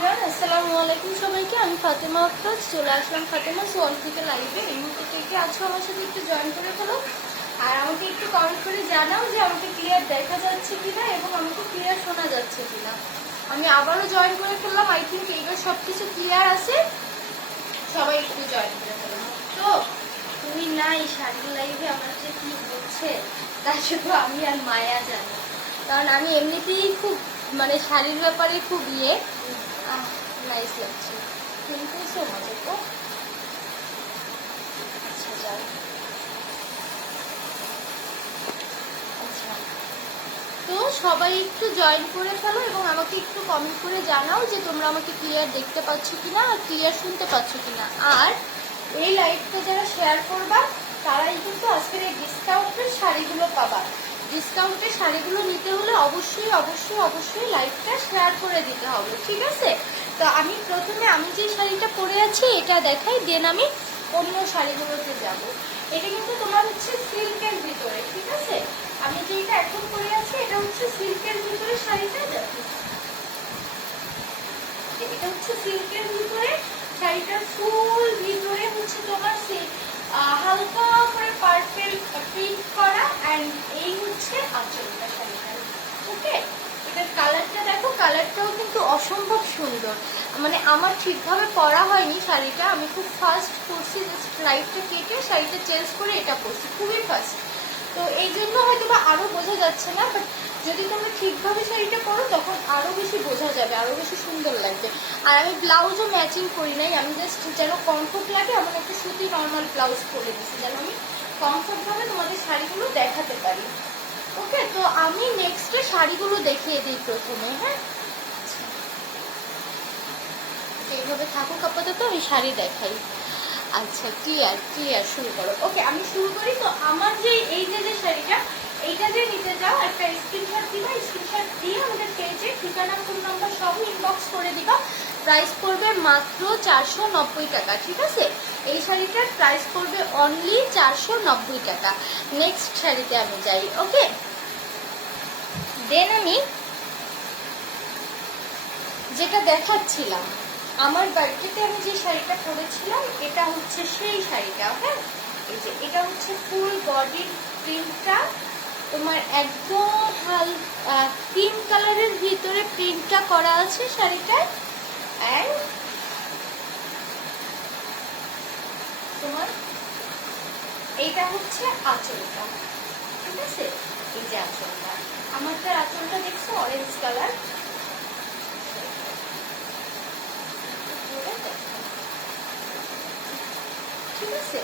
Everyone, আসসালামু আলাইকুম সবাইকে। আমি ফাতেমা আক্তার চলে আসলাম ফাতেমা সোয়াল থেকে লাইভে। এই মুহূর্তে থেকে আছো আমার সাথে একটু জয়েন করে ফেলো আর আমাকে একটু কমেন্ট করে জানাও যে আমাকে ক্লিয়ার দেখা যাচ্ছে কিনা এবং আমাকে ক্লিয়ার শোনা যাচ্ছে কিনা। আমি আবারও জয়েন করে ফেললাম। আই থিঙ্ক এইবার সব কিছু ক্লিয়ার আছে, সবাই একটু জয়েন করে ফেলো। তো তুমি নাই শাড়ির লাইভে আমার যে কি হচ্ছে তা শুধু আমি আর মায়া জানি, কারণ আমি এমনিতেই খুব মানে শাড়ির ব্যাপারে খুব নাইস লাগছে। কিন্তু সো মজা তো। আচ্ছা যাই, আচ্ছা তো সবাই একটু জয়েন করে ফেলো এবং আমাকে একটু কমেন্ট করে জানাও যে তোমরা আমাকে ক্লিয়ার দেখতে পাচ্ছ কিনা আর ক্লিয়ার শুনতে পাচ্ছ কিনা। আর এই লাইভটা যারা শেয়ার করবা তারাই কিন্তু আজকের এই ডিসকাউন্টের শাড়িগুলো পাবা। ডিসকাউন্টের শাড়িগুলো নিতে হলে অবশ্যই অবশ্যই অবশ্যই লাইভটা শেয়ার করে দিতে হবে, ঠিক আছে? তো আমি প্রথমে আমি যে শাড়িটা পরে আছি এটা দেখাই, দেন আমি অন্য শাড়িগুলোতে যাব। এটা কিন্তু তোমার হচ্ছে সিল্কের ভিতরে, ঠিক আছে? আমি যেটা এখন পরে আছি এটা হচ্ছে সিল্কের ভিতরে শাড়িটা। দেখো এটা হচ্ছে সিল্কের ভিতরে শাড়িটার ফুল ভিতরে হচ্ছে তোমার হালকা করে পার্পল প্রিন্ট করা এন্ড এই হচ্ছে আঁচলটা শাড়িটার। ওকে, এটার কালারটা দেখো, কালারটাও কিন্তু অসম্ভব সুন্দর। মানে আমার ঠিকভাবে পরা হয়নি শাড়িটা, আমি খুব ফাস্ট পরছি, জাস্ট লাইটটা কেটে শাড়িটা চেঞ্জ করে এটা পরছি, খুবই ফাস্ট। তো এই জন্য হয়তো বা আরও বোঝা যাচ্ছে না, বাট যদি তোমরা ঠিকভাবে শাড়িটা পরো তখন আরও বেশি বোঝা যাবে, আরও বেশি সুন্দর লাগবে। আর আমি ব্লাউজও ম্যাচিং করি নাই, আমি জাস্ট যেন কমফোর্ট লাগে এমন একটা সুতি নর্মাল ব্লাউজ পরে দিচ্ছি যেন আমি কমফোর্টভাবে তোমাদের শাড়িগুলো দেখাতে পারি। ওকে, তো আমি নেক্সটে শাড়িগুলো দেখিয়ে দিই প্রথমে। হ্যাঁ, এইভাবে থাকুক আপাতত, আমি শাড়ি দেখাই। আচ্ছা, ক্লিয়ার ক্লিয়ার, শুরু করো। ওকে, আমি শুরু করি। তো আমার যে এই যে শাড়িটা, এইটা যে নিতে যাও একটা স্ক্রিনশট দিবা, স্ক্রিনশট দিয়ে আমাদের পেজে ঠিকানা ফোন নাম্বার সব ইনবক্স করে দিবা। প্রাইস পড়বে মাত্র 490 টাকা, ঠিক আছে? এই শাড়িটার প্রাইস পড়বে অনলি 490 টাকা। নেক্সট শাড়িতে আমি যাই। ওকে, দেন আমি যেটা দেখাচ্ছিলাম আমার বাড়িতে আমি যে শাড়িটা পরেছিলাম এটা হচ্ছে সেই শাড়িটা। হ্যাঁ, এই যে এটা হচ্ছে ফুল বডির প্রিন্টটা তোমার একদম ক্রিম কালারের ভিতরে প্রিন্টটা করা আছে শাড়িটায়। এন্ড তোমার এইটা হচ্ছে আঁচলটা, ঠিক আছে? এই যে আঁচলটা, আমারটার আঁচলটা দেখছো অরেঞ্জ কালার। ঠিক আছে,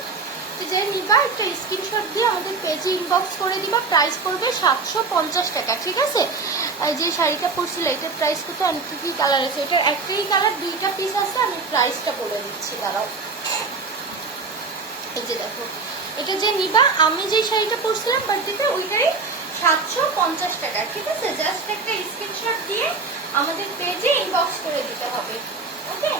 তো যে নিবা একটা স্ক্রিনশট দিয়ে আমাদের পেজে ইনবক্স করে দিবা। প্রাইস পড়বে 750 টাকা, ঠিক আছে? যে শাড়িটা পরছিল এটার প্রাইস কত? আর কি কি কালার আছে? এটার একটাই কালার, দুইটা পিস আছে। আমি প্রাইসটা বলে দিচ্ছি, দাঁড়াও। এই যে দেখো, এটা যে নিবা, আমি যে শাড়িটা পরছিলাম বার্থডেতে ওইটারই 750 টাকা, ঠিক আছে? জাস্ট একটা স্ক্রিনশট দিয়ে আমাদের পেজে ইনবক্স করে দিতে হবে। ওকে,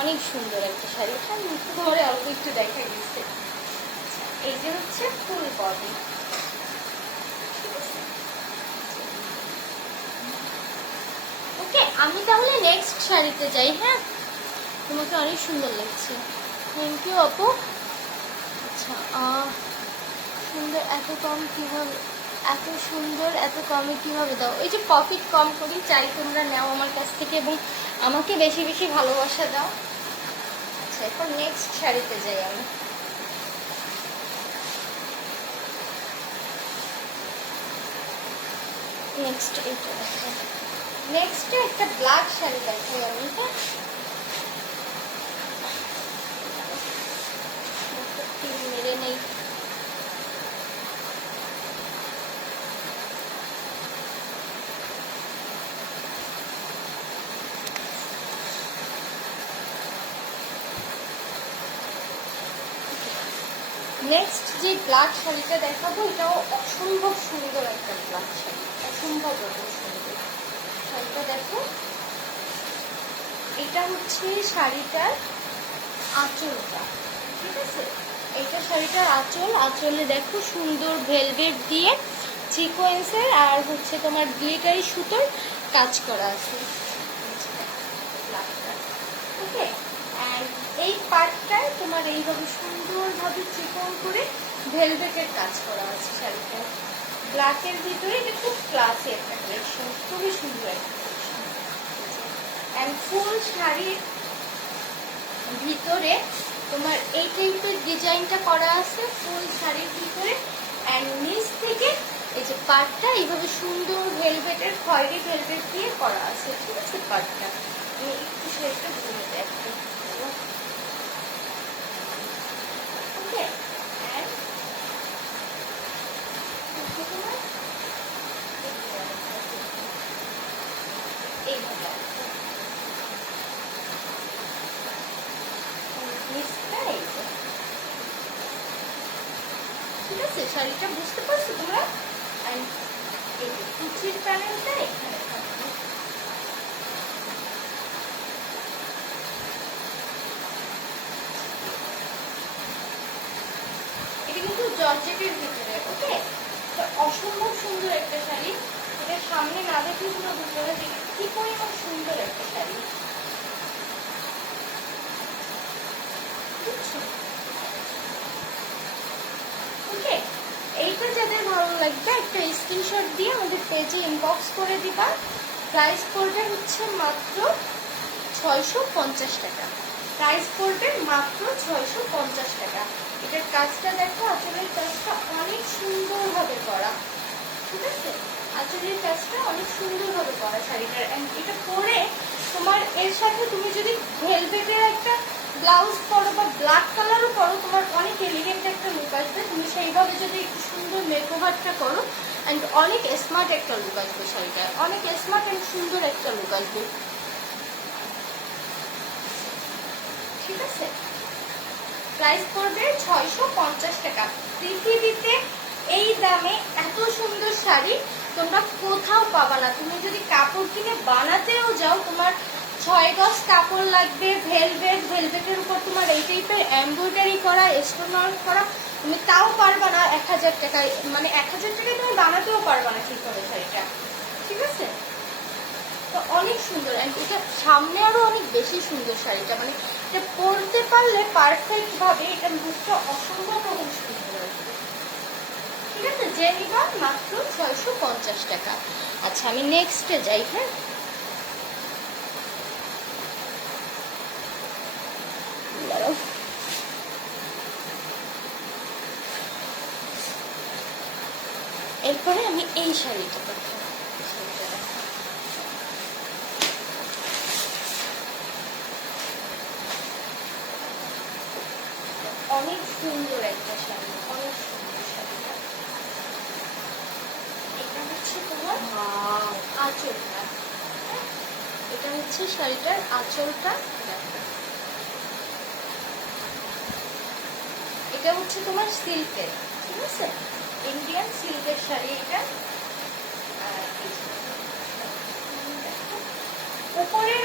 অনেক সুন্দর একটা শাড়ি। এটা মুখে ধরে অল্প একটু দেখা গেছে। এই যে হচ্ছে ফুল বডি। ওকে, আমি তাহলে নেক্সট শাড়িতে যাই। হ্যাঁ, তোমাকে অনেক সুন্দর লাগছে, থ্যাংক ইউ আপু। আচ্ছা, সুন্দর এত কম কিভাবে, এত সুন্দর এত কমে কিভাবে দাও? এই যে প্রফিট কম করি, চাই তোমরা নাও আমার কাছ থেকে এবং আমাকে বেশি বেশি ভালোবাসা দাও। আচ্ছা, এখন নেক্সট শাড়িতে যাই আমি। নেক্সট এইটা দেখো, নেক্সটে একটা ব্ল্যাক শাড়ি দেখাই আমি। হ্যাঁ, মেরে নেই। নেক্সট যে ব্ল্যাক শাড়িটা দেখাবো এটাও অসম্ভব সুন্দর একটা ব্ল্যাক শাড়ি, অসম্ভব সুন্দর শাড়িটা। দেখো, এটা হচ্ছে শাড়িটার আঁচলটা, ঠিক আছে? এটা শাড়িটার আঁচল। আঁচলে দেখো সুন্দর ভেলভেট দিয়ে সিকোয়েন্সের আর হচ্ছে তোমার গ্লিটারি সুতোর কাজ করা আছে। ওকে, অ্যান্ড এই পার্টটায় তোমার এইভাবে সুন্দরভাবে চিকন করে ভেলভেটের কাজ করা আছে শাড়িটা। ব্ল্যাকের ভিতরে এটা খুব ক্লাসি একটা কালেকশন, খুবই সুন্দর একটা কালেকশন। অ্যান্ড ফুল শাড়ির ভিতরে তোমার এই টাইপের ডিজাইনটা করা আছে ফুল শাড়ির ভিতরে। অ্যান্ড নিচ থেকে এই যে পার্টটা এইভাবে সুন্দর ভেলভেটের খয়েরি ভেলভেট দিয়ে করা আছে, ঠিক আছে। পার্টটা আমি একটু সেটা ঘুরে দেখি। ওকে, অ্যান্ড এইভাবে ঠিক আছে। শাড়িটা বুঝতে পারছো তোমরা? অ্যান্ড এই যে কুচির প্যানেলটা এখানে থাকবে। এটা কিন্তু জর্জেটের ভিতরে। ওকে, অসম্ভব সুন্দর একটা শাড়ি। এটা সামনে না দেখলে তোমরা বুঝতে পারবে যে কি পরিমাণ সুন্দর একটা শাড়ি। ওকে, এইটা যাদের ভালো লাগবে একটা স্ক্রিনশট দিয়ে আমাদের পেজে ইনবক্স করে দিবা। প্রাইস পড়বে হচ্ছে মাত্র 650 টাকা। প্রাইস পড়বে মাত্র 650 টাকা। এটার কাজটা দেখো, আঁচলের কাজটা অনেক সুন্দরভাবে করা, ঠিক আছে। আঁচলের কাজটা অনেক সুন্দরভাবে করা শাড়িটার। এটা পরে তোমার এর সাথে তুমি যদি ভেলভেটের একটা ব্লাউজ পরো বা ব্ল্যাক কালারও পরো, তোমার অনেক এলিগেন্ট একটা লুক আসবে। তুমি সেইভাবে যদি একটু সুন্দর মেকওভারটা করো অ্যান্ড অনেক স্মার্ট একটা লুক আসবে শাড়িটা, অনেক স্মার্ট অ্যান্ড সুন্দর একটা লুক আসবে, ঠিক আছে। প্রাইস পড়বে 650 টাকা। পৃথিবীতে এই দামে এত সুন্দর শাড়ি তোমরা কোথাও পাবা না। তুমি যদি কাপড় কিনে বানাতেও যাও, তোমার 6 গজ কাপড় লাগবে, ভেলভেটের উপর তোমার এই টাইপের এমব্রয়ডারি করা, স্টোন ওয়ার্ক করা, তুমি তাও পারবা না 1000 টাকায়। মানে 1000 টাকায় তুমি বানাতেও পারবা না ঠিকভাবে শাড়িটা, ঠিক আছে। তো অনেক সুন্দর। এটা সামনে আরো অনেক বেশি সুন্দর শাড়িটা, মানে এটা পরতে পারলে পারফেক্ট ভাবে এটা লুকটা অসম্ভব রকম সুন্দর আসবে, ঠিক আছে। যে নিবা মাত্র 650 টাকা। আচ্ছা, আমি নেক্সটে যাই। হ্যাঁ, এরপরে আমি এই শাড়িটা দেখাবো। অনেক সুন্দর একটা শাড়ি, অনেক সুন্দর শাড়িটা। এটা হচ্ছে তোমার আঁচলটা। এটা হচ্ছে শাড়িটার আঁচলটা। এটা হচ্ছে তোমার সিল্কের, ঠিক আছে, ইন্ডিয়ান সিল্কের শাড়ি এটা। উপরের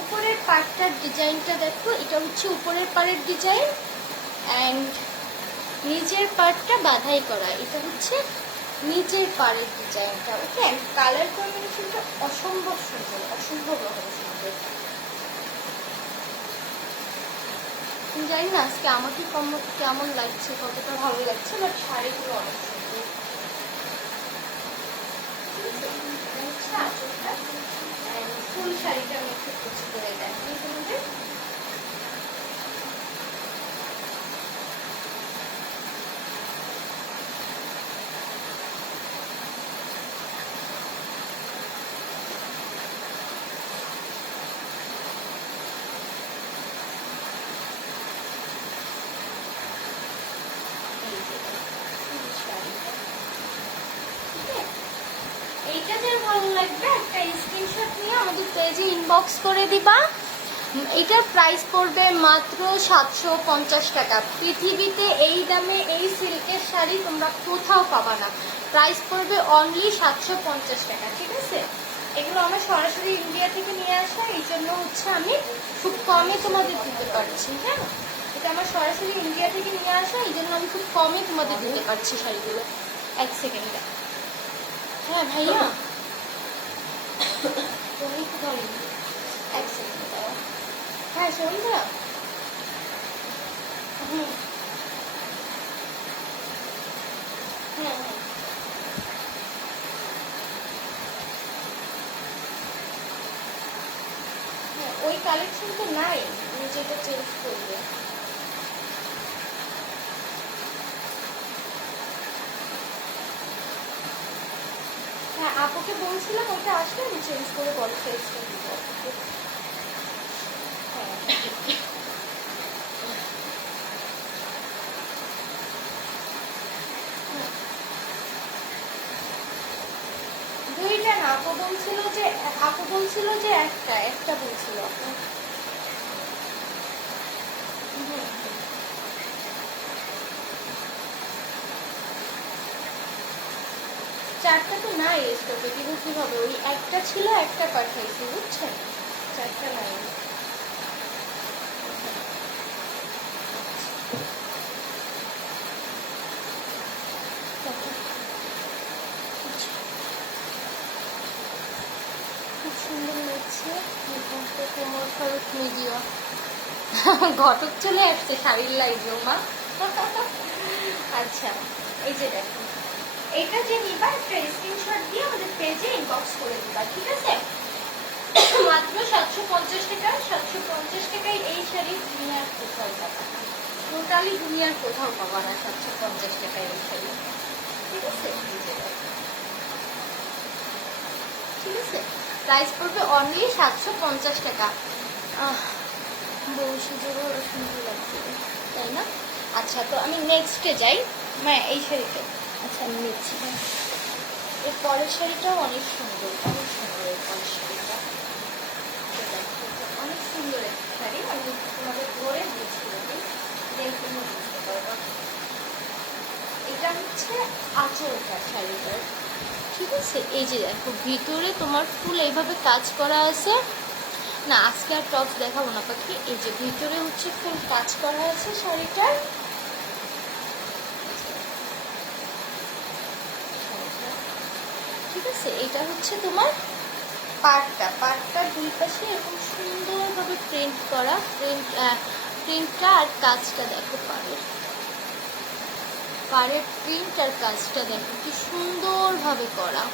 উপরের পাড়টার ডিজাইনটা দেখো, এটা হচ্ছে উপরের পাড়ের ডিজাইন অ্যান্ড নিচের পার্টটা বাঁধাই করা। এটা হচ্ছে নিচের পাড়ের ডিজাইনটা। ওকে, কালার কম্বিনেশনটা অসম্ভব সুন্দর, অসম্ভব রকম সুন্দর। জানি না আজকে আমাকে কেমন লাগছে, কতটা ভালো লাগছে, বাট শাড়িগুলো অনেক সুন্দর। ফুল শাড়িটা আমি একটু কুচি করে দেখাই তোমাদের। এইটা যার ভালো লাগবে একটা স্ক্রিনশট নিয়ে আমাদের পেজে ইনবক্স করে দিবা। এটার প্রাইস পড়বে মাত্র 750 টাকা। পৃথিবীতে এই দামে এই সিল্কের শাড়ি তোমরা কোথাও পাবা না। প্রাইস পড়বে অনলি 750 টাকা, ঠিক আছে। এগুলো আমার সরাসরি ইন্ডিয়া থেকে নিয়ে আসা, এই জন্য হচ্ছে আমি খুব কমে তোমাদের দিতে পারছি। হ্যাঁ, এটা আমার সরাসরি ইন্ডিয়া থেকে নিয়ে আসা, এই জন্য আমি খুব কমে তোমাদের দিতে পারছি শাড়িগুলো। এক সেকেন্ডে হ্যাঁ ভাইয়া, তুমি একটু ধরেন, এক সেকেন্ড দাঁড়াও। হ্যাঁ সন্ধ্যা, হুম হুম হুম। হ্যাঁ ওই কালেকশন তো নাই, তুমি যেটা চেঞ্জ করবে। হ্যাঁ আপুকে বলছিলাম ওইটা আসলে আমি চেঞ্জ করে বড় সাইজটা দিব আপুকে। হ্যাঁ দুইটা না, আপু বলছিল যে একটা একটা বলছিল আপু। হুম, চারটা তো নাই স্টকে, কিন্তু কিভাবে, ওই একটা ছিল একটা পাঠাইছি বুঝছেন, চারটা নাই। খুব সুন্দর লাগছে। তোমার খরচ মিডিয়া ঘটক চলে আসছে শাড়ির লাইজো মা। আচ্ছা এই যে দেখো, এটা যে নিবা একটা স্ক্রিনশট দিয়ে আমাদের পেজে ইনবক্স করে দিবা, ঠিক আছে? মাত্র 750 টাকা, 750 টাকায় এই শাড়ি দুনিয়ার কোথাও পাবা না, টোটালি দুনিয়ার কোথাও পাবা না 750 টাকায় এই শাড়ি, ঠিক আছে? এই যে দেখো, ঠিক আছে, প্রাইস পড়বে অনলি 750 টাকা। বউ সুযোগ সুন্দর লাগছে তাই না? আচ্ছা তো আমি নেক্সটে যাই, মানে এই শাড়িটা, আচ্ছা আমি নিচ্ছি। এর পরের শাড়িটাও অনেক সুন্দর, অনেক সুন্দর এর পরের শাড়িটা, অনেক সুন্দর একটা শাড়ি, আমি তোমাদের ধরে বুঝতে পারি, দেখে বুঝতে পারবো। এটা হচ্ছে আঁচলটা শাড়িটার, ঠিক আছে? এই যে দেখো ভিতরে তোমার ফুল এইভাবে কাজ করা আছে, না আজকে আর টপস দেখাবো না পাখি, এই যে ভিতরে হচ্ছে ফুল কাজ করা আছে শাড়িটার, ঠিক আছে? এটা হচ্ছে তোমার পাটটা দুই পাশে এরকম সুন্দরভাবে প্রিন্ট করা, প্রিন্টটা আর কাজটা দেখো, পাড়ের প্রিন্ট আর কাজটা দেখো কি সুন্দরভাবে করা,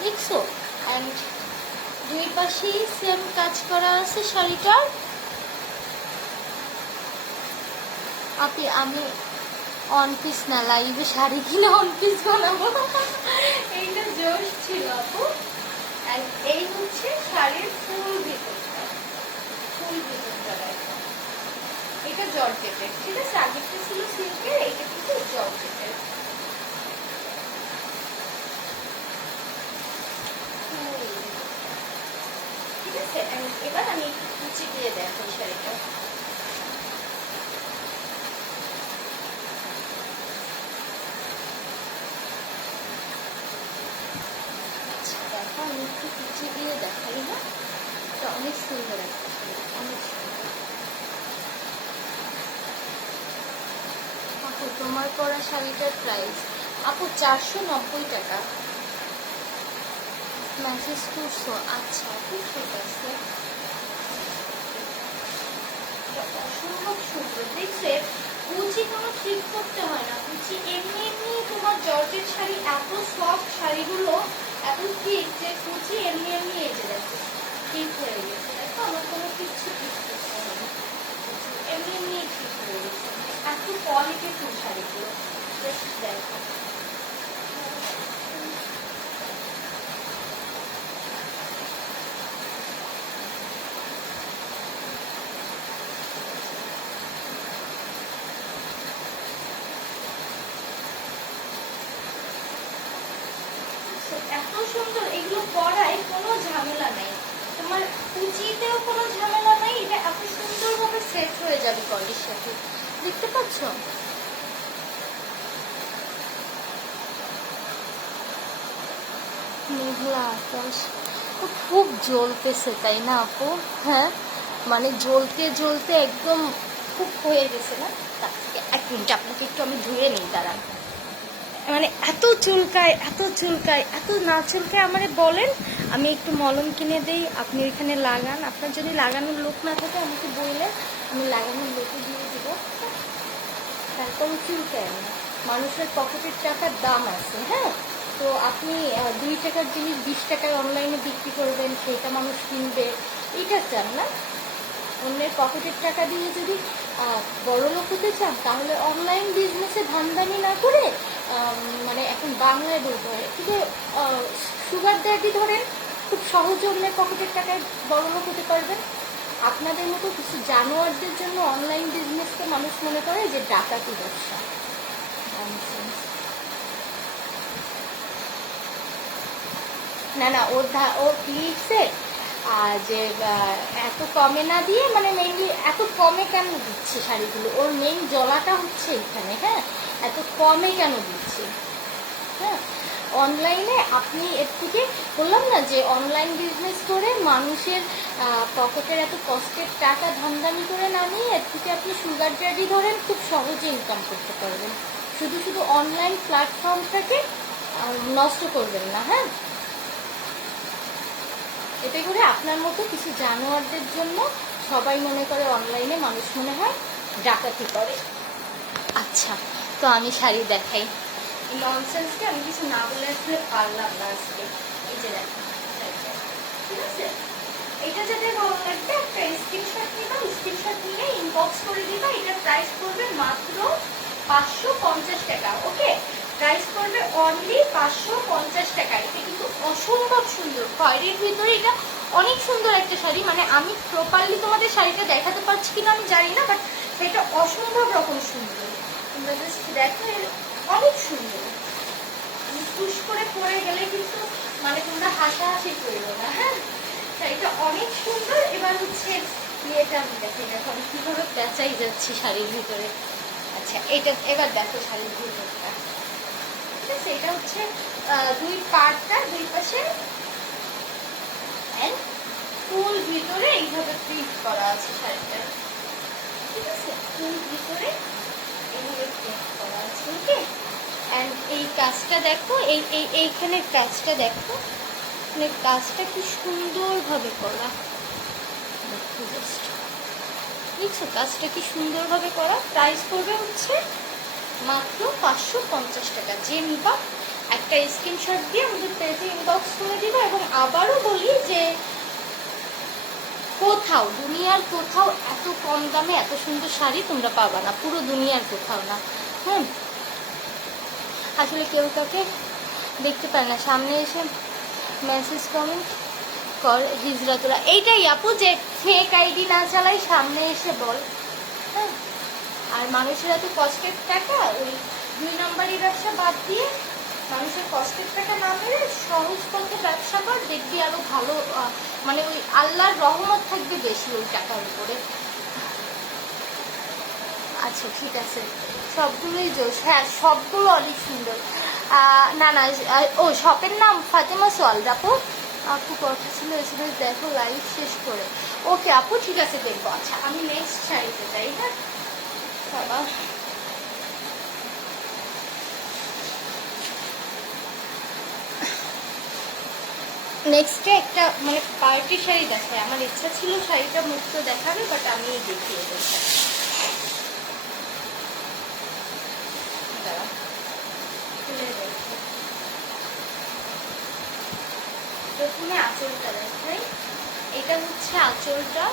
দেখছো? অ্যান্ড দুই পাশেই সেম কাজ করা আছে শাড়িটার। আমি অন পিস না, লাইভে শাড়ি কিনে অন পিস বানাবো, এইটা জোশ ছিল আপু। এই হচ্ছে শাড়ির ফুল ভিতরটা, দেখো, এটা জর্জেটের, ঠিক আছে? আগেরটা ছিল সিল্কের, এইটা কিন্তু জর্জেটের। ঠিক আছে, এবার আমি একটু কুচি দিয়ে দেখো শাড়িটা, দেখো আমি একটু কুচি দিয়ে দেখাই, না এটা অনেক সুন্দর একটা শাড়ি, অনেক সুন্দর। আপু তোমার পরা শাড়িটার প্রাইস আপু 490 টাকা, মেসেজ করছো? আচ্ছা আপু ঠিক আছে, অসম্ভব সুন্দর, দেখছে? কুচি কোনো ঠিক করতে হয় না, কুচি এমনি এমনি তোমার জর্জেট শাড়ি এত সফট, শাড়িগুলো এত ঠিক যে কুচি এমনি এমনি এসে যাচ্ছে, ঠিক হয়ে গেছে, দেখো আমার কোনো কিছু ঠিক করতে হয় না, এমনি এমনি ঠিক হয়ে গেছে, এত কোয়ালিটি ফুল শাড়িগুলো, জাস্ট দেখো। এত সুন্দর, এগুলো পরায় কোনো ঝামেলা নাই, তোমার কুচিতেও কোনো ঝামেলা নাই, এটা এত সুন্দরভাবে সেট হয়ে যাবে কলির সাথে, দেখতে পাচ্ছ? মেঘলা আকাশ, খুব জ্বলতেছে তাই না আপু? হ্যাঁ মানে জ্বলতে জ্বলতে একদম খুব হয়ে গেছে না, তার থেকে 1 মিনিট আপনাকে একটু আমি ধুয়ে নিই, দাঁড়ান। মানে এত চুলকায়, এত চুলকায়, এত না চুলকায় আমারে বলেন, আমি একটু মলম কিনে দেই, আপনি ওইখানে লাগান। আপনার যদি লাগানোর লোক না থাকে আমাকে বললে আমি লাগানোর লোকে দিয়ে দেবো। তারপর চুলকায় না, মানুষের পকেটের টাকার দাম আছে। হ্যাঁ, তো আপনি 2 টাকার জিনিস 20 টাকায় অনলাইনে বিক্রি করবেন, সেটা মানুষ কিনবে, এটা চান না। অন্যের পকেটের টাকা দিয়ে যদি বড় লোক হতে চান তাহলে অনলাইন বিজনেসে ধান্দামি না করে মানে এখন বাংলায় বলতে হয় কিন্তু সুগার ড্যাডি ধরেন খুব সহজে অন্যের পকেটের টাকায় বড় লোক হতে পারবেন। আপনাদের মতো কিছু জানোয়ারদের জন্য অনলাইন বিজনেসকে মানুষ মনে করে যে ডাকাতি ব্যবসা। না না, ওর লিখছে যে এত কমে না দিয়ে, মানে মেইনলি এত কমে কেন দিচ্ছে শাড়িগুলো, ওর মেইন জ্বলাটা হচ্ছে এখানে। হ্যাঁ, এত কমে কেন দিচ্ছে। হ্যাঁ, অনলাইনে আপনি এর থেকে বললাম না যে অনলাইন বিজনেস করে মানুষের পকেটের এত কষ্টের টাকা ধান্দামি করে না নিয়ে এর থেকে আপনি সুগার ড্যাডি ধরেন খুব সহজে ইনকাম করতে পারবেন। শুধু শুধু অনলাইন প্ল্যাটফর্মটাকে নষ্ট করবেন না। হ্যাঁ, এতে করে আপনার মতো কিছু জানোয়ারদের জন্য সবাই মনে করে অনলাইনে মানুষ মনে হয় ডাকাতি করে। আচ্ছা, তো আমি শাড়ি দেখাই। এই ননসেন্সকে আমি কিছু না বলে আসলে পারলাম না আজকে। এই যে দেখো, ঠিক আছে, এটা যাদের ভালো লাগবে একটা স্ক্রিনশট নিবা, স্ক্রিনশট নিয়ে ইনবক্স করে দিবা। এটার প্রাইস পড়বে মাত্র 550 টাকা। ওকে, প্রাইস পড়বে অনলি 550 টাকা। এটা কিন্তু অসম্ভব সুন্দর, খয়েরির ভিতরে এটা অনেক সুন্দর একটা শাড়ি। মানে আমি প্রপারলি তোমাদের শাড়িটা দেখাতে পারছি কিনা আমি জানি না, বাট এটা অসম্ভব রকম সুন্দর। তোমরা জাস্ট দেখো, অনেক সুন্দর। আমি পুশ করে পরে গেলে কিন্তু মানে তোমরা হাসাহাসি করবো না। হ্যাঁ, শাড়িটা অনেক সুন্দর। এবার হচ্ছে ইয়েটা আমি দেখাই, দেখো আমি কিভাবে পেঁচাই যাচ্ছি শাড়ির ভিতরে। আচ্ছা, এটা এবার দেখো শাড়ির ভিতরটা, ঠিক আছে। এটা হচ্ছে দুই পার্টটা, দুই পাশে ফুল ভিতরে এইভাবে প্রিন্ট করা আছে শাড়িটা, ঠিক আছে। ফুল ভিতরে এইভাবে প্রিন্ট করা আছে। ওকে, অ্যান্ড এই কাজটা দেখো, এইখানের কাজটা দেখো, মানে কাজটা কি সুন্দরভাবে করা, দেখো জাস্ট, বুঝছো কাজটা কি সুন্দরভাবে করা। প্রাইস পড়বে হচ্ছে মাত্র 550 টাকা। যে নিবা একটা স্ক্রিনশট দিয়ে আমাদের পেজে ইনবক্স করে দিবা। এবং আবারও বলি যে কোথাও, দুনিয়ার কোথাও এত কম দামে এত সুন্দর শাড়ি তোমরা পাবা না, পুরো দুনিয়ার কোথাও না। হ্যাঁ, আসলে কেউ কাউকে দেখতে পারে না, সামনে এসে মেসেজ কমেন্ট কর হিজরাতুরা। এইটাই আপু, যে ফেক আইডি না চালাই, সামনে এসে বল। হ্যাঁ, আর মানুষের এত কষ্টের টাকা, ওই 2 নম্বরই ব্যবসা বাদ দিয়ে মানুষের কষ্টের টাকা না মেরে সহজ পথে ব্যবসা কর, দেখবি আরো ভালো, মানে ওই আল্লাহর রহমত থাকবে বেশি ওই টাকার উপরে। আচ্ছা ঠিক আছে, সবগুলোই জোশ। হ্যাঁ, সবগুলো অনেক সুন্দর। না না, ও শপের নাম ফাতেমা সোয়াল। আপু, আপু কথা ছিল এসে দেখো লাইভ শেষ করে। ওকে আপু, ঠিক আছে দেখবো। আচ্ছা, আমি নেক্সট শাড়িতে যাই। হ্যাঁ বাবা, নেক্সটে একটা মানে পার্টি শাড়ি দেখায়। আমার ইচ্ছা ছিল শাড়িটা মুক্ত দেখাবে, বাট আমি দেখিয়ে দেখাই। প্রথমে আঁচলটা দেখাই। এটা হচ্ছে আঁচলটা,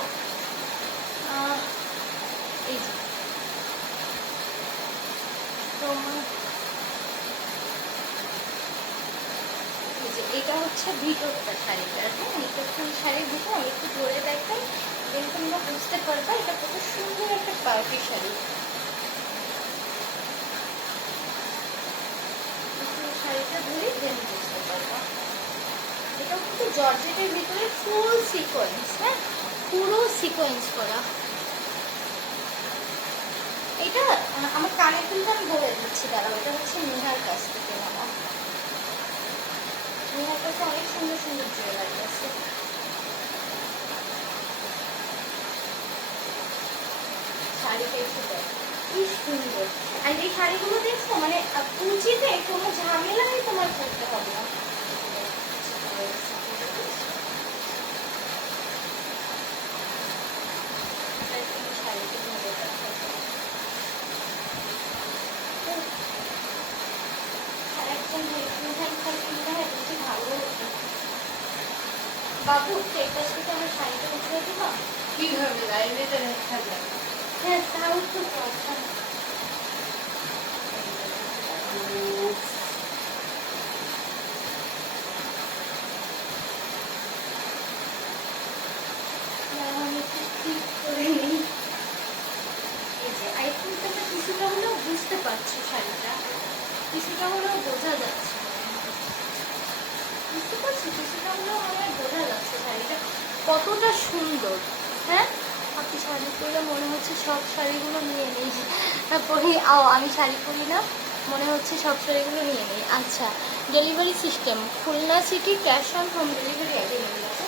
এই যে এটা হচ্ছে ভিতরটা শাড়িটার। হ্যাঁ, একটুখানি শাড়ির ভিতর আমি একটু ধরে দেখাই, দেন তোমরা বুঝতে পারবা এটা কত সুন্দর একটা পার্টি শাড়ি। শাড়িটা ধরে দেন বুঝতে পারবা। এটা কিন্তু জর্জেটের ভিতরে ফুল সিকোয়েন্স। হ্যাঁ, পুরো সিকোয়েন্স করা। এটা আমার কানের দুলটা আমি বলে দিচ্ছি, দাঁড়াও। এটা হচ্ছে নেহার কাছ থেকে নেওয়া। নেহার কাছে অনেক সুন্দর সুন্দর জুয়েলারি আছে। শাড়িটা একটু দেখো, কি সুন্দর। আর এই শাড়িগুলো দেখছো মানে কুচিতে কোনো ঝামেলাই তোমার করতে হবে না। বাবু চেকটার থেকে আমার শাড়িটা উঠিয়ে দিবা কিভাবে লাইনেটা দেখা যায়? হ্যাঁ তাও তো কথা। আমি একটু ঠিক করে নিই। এই যে আই থিঙ্ক তোমরা কিছুটা হলেও বুঝতে পারছো শাড়িটা, কিছুটা হলেও বোঝা যাচ্ছে, বুঝতে পারছি কিছুটা হলেও আমার বোঝা যাচ্ছে শাড়িটা কতটা সুন্দর। হ্যাঁ আপনি শাড়ি পরলে মনে হচ্ছে সব শাড়িগুলো নিয়ে নিই, পরি আমি শাড়ি পরি না, মনে হচ্ছে সব শাড়িগুলো নিয়ে নিই। আচ্ছা delivery system Khulna city, cash on home delivery available আছে।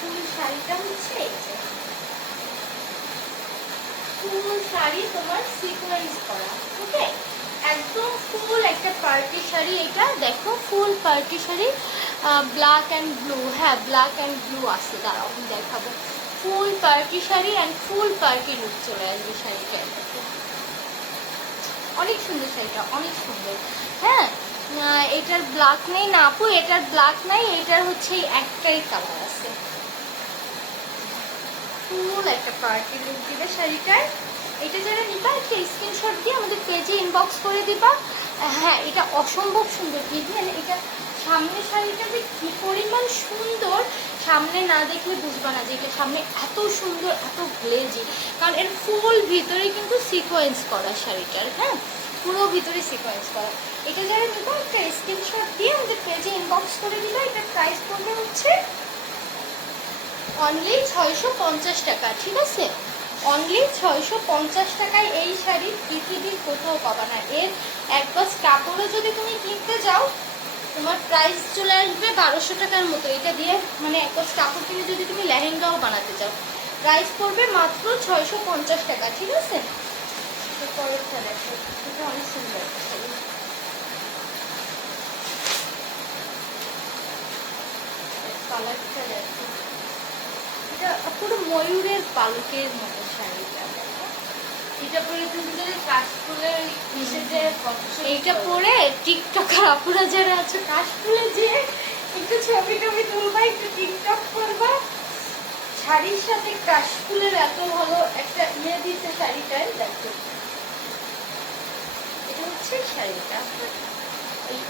ফুল শাড়িটা হচ্ছে এই যে ফুল শাড়ি তোমার সিকোয়েন্স করা, ওকে একদম ফুল একটা পার্টি শাড়ি। এটা দেখো full party sari, black and blue, হ্যাঁ ব্ল্যাক অ্যান্ড ব্লু আছে, দাঁড়াও আমি দেখাবো। Full party sari and full party look চলে আসবে শাড়িটা, অনেক সুন্দর শাড়িটা, অনেক সুন্দর। হ্যাঁ এটার ব্ল্যাক নেই না আপু, এটার ব্ল্যাক নাই, এটার হচ্ছে একটাই কালার আছে। ফুল একটা পার্টি লুক দিবে শাড়িটায়। এটা যারা নিবা একটা স্ক্রিনশট দিয়ে আমাদের পেজে ইনবক্স করে দিবা। হ্যাঁ এটা অসম্ভব সুন্দর, ইভেন এটা সামনে শাড়িটা যে কি পরিমাণ সুন্দর, সামনে না দেখলে বুঝবা না যে এটা সামনে এত সুন্দর, এত গ্লেজি, কারণ এর ফুল ভিতরে কিন্তু সিকোয়েন্স করা শাড়িটার। হ্যাঁ পুরো ভিতরে সিকোয়েন্স করা। এটা যারা নিবা একটা স্ক্রিনশট দিয়ে আমাদের পেজে ইনবক্স করে দিবা। এটার প্রাইস পড়বে হচ্ছে অনলি 650 টাকা, ঠিক আছে অনলি 650 টাকায় এই শাড়ি পৃথিবীর কোথাও পাবা না। এর এক গজ কাপড়ও যদি তুমি কিনতে যাও তোমার প্রাইস চলে আসবে 1200 টাকার মতো। এটা দিয়ে মানে এক গজ কাপড় কিনে যদি তুমি লেহেঙ্গাও বানাতে চাও প্রাইস পড়বে মাত্র 650 টাকা, ঠিক আছে। পরেরটা দেখো, এটা অনেক সুন্দর কালারটা দেখো, এটা পুরো ময়ূরের পালকের মতো শাড়িটা। এটা পরে তুমি যদি কাশফুলের মিশেজে এইটা পরে টিকটকার আপুরা যারা আছে কাশফুলে যে একটু ছবি টবি তুলবা, একটু টিকটক করবা, শাড়ির সাথে কাশফুলের এত ভালো একটা ইয়ে দিতে শাড়িটায়। দেখো এটা হচ্ছে শাড়িটা,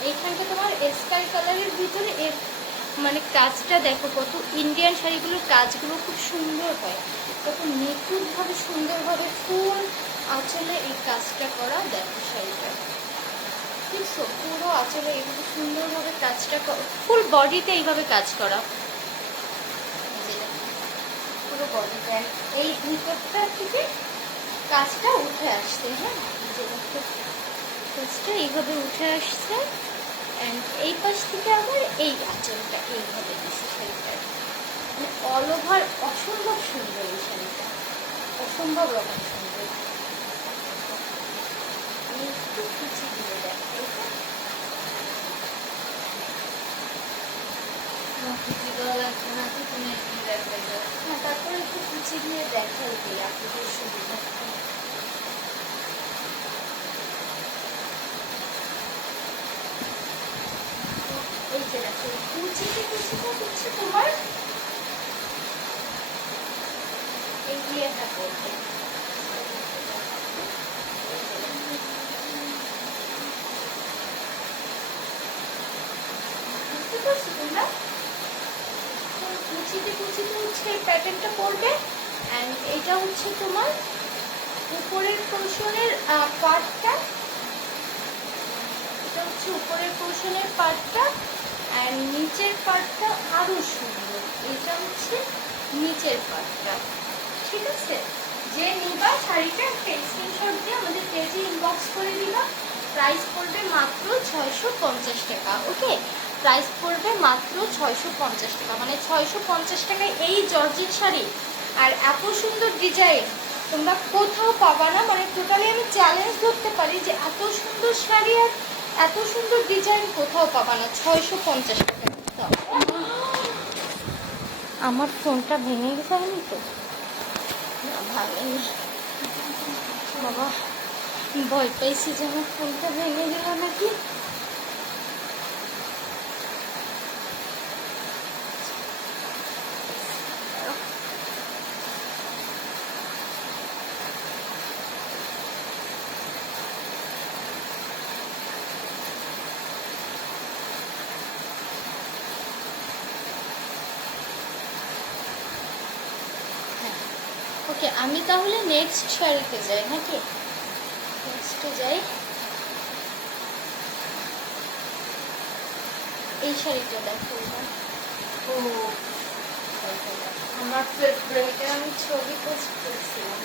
এইখানটা তোমার স্কাই কালারের ভিতরে এর মানে কাজটা দেখো, কত ইন্ডিয়ান শাড়িগুলোর কাজগুলো খুব সুন্দর হয়, কত নিখুঁতভাবে সুন্দরভাবে ফুল আঁচলে এই কাজটা করা। দেখো শাড়িটা দেখছো পুরো আঁচলে এইভাবে সুন্দরভাবে কাজটা, ফুল বডিতে এইভাবে কাজ করা, পুরো বডিটা এই ভিতরটা থেকে কাজটা উঠে আসছে। হ্যাঁ কাজটা এইভাবে উঠে আসছে, অ্যান্ড এই পাশ থেকে আবার এই আঁচলটা এইভাবে দিচ্ছে শাড়িটা, মানে অল ওভার অসম্ভব সুন্দর এই শাড়িটা, অসম্ভব রকম সুন্দর। আমি একটু কুচি দিয়ে দেখাই, হ্যাঁ তারপরে একটু কুচি দিয়ে দেখাই দিই আপনাদের সুবিধা। এই যে দেখো কুচিতে কুচিতে হচ্ছে তোমার এই ইয়েটা করবে, বুঝতে পারছো তোমরা? কুচিতে কুচিতে হচ্ছে এই প্যাটার্নটা পড়বে, অ্যান্ড এইটা হচ্ছে তোমার উপরের পোর্শনের পার্টটা, এটা হচ্ছে উপরের পোর্শনের পার্টটা, অ্যান্ড নিচের পার্টটা আরো সুন্দর। এটা হচ্ছে নিচের পার্টটা, ঠিক আছে? যে নিবা শাড়িটা একটা স্ক্রিনশট দিয়ে আমাদের পেজে ইনবক্স করে দিবা। প্রাইস পড়বে মাত্র 650 টাকা। ওকে, প্রাইস পড়বে মাত্র 650 টাকা, মানে 650 টাকায় এই জর্জেট শাড়ি আর এত সুন্দর ডিজাইন তোমরা কোথাও পাবা না। মানে টোটালি আমি চ্যালেঞ্জ ধরতে পারি যে এত সুন্দর শাড়ি আর এত সুন্দর ডিজাইন কোথাও পাবা না 650 টাকা। আমার ফোনটা ভেঙে গেছে তো, না ভাঙেনি বাবা, ভয় পাইছি যে আমার ফোনটা ভেঙে গেল নাকি। ওকে, আমি তাহলে নেক্সট শাড়িতে যাই নাকি? নেক্সটে যাই। এই শাড়িটা দেখো। ও আমার ফেভারিট, আমি ছবি পোস্ট করেছিলাম,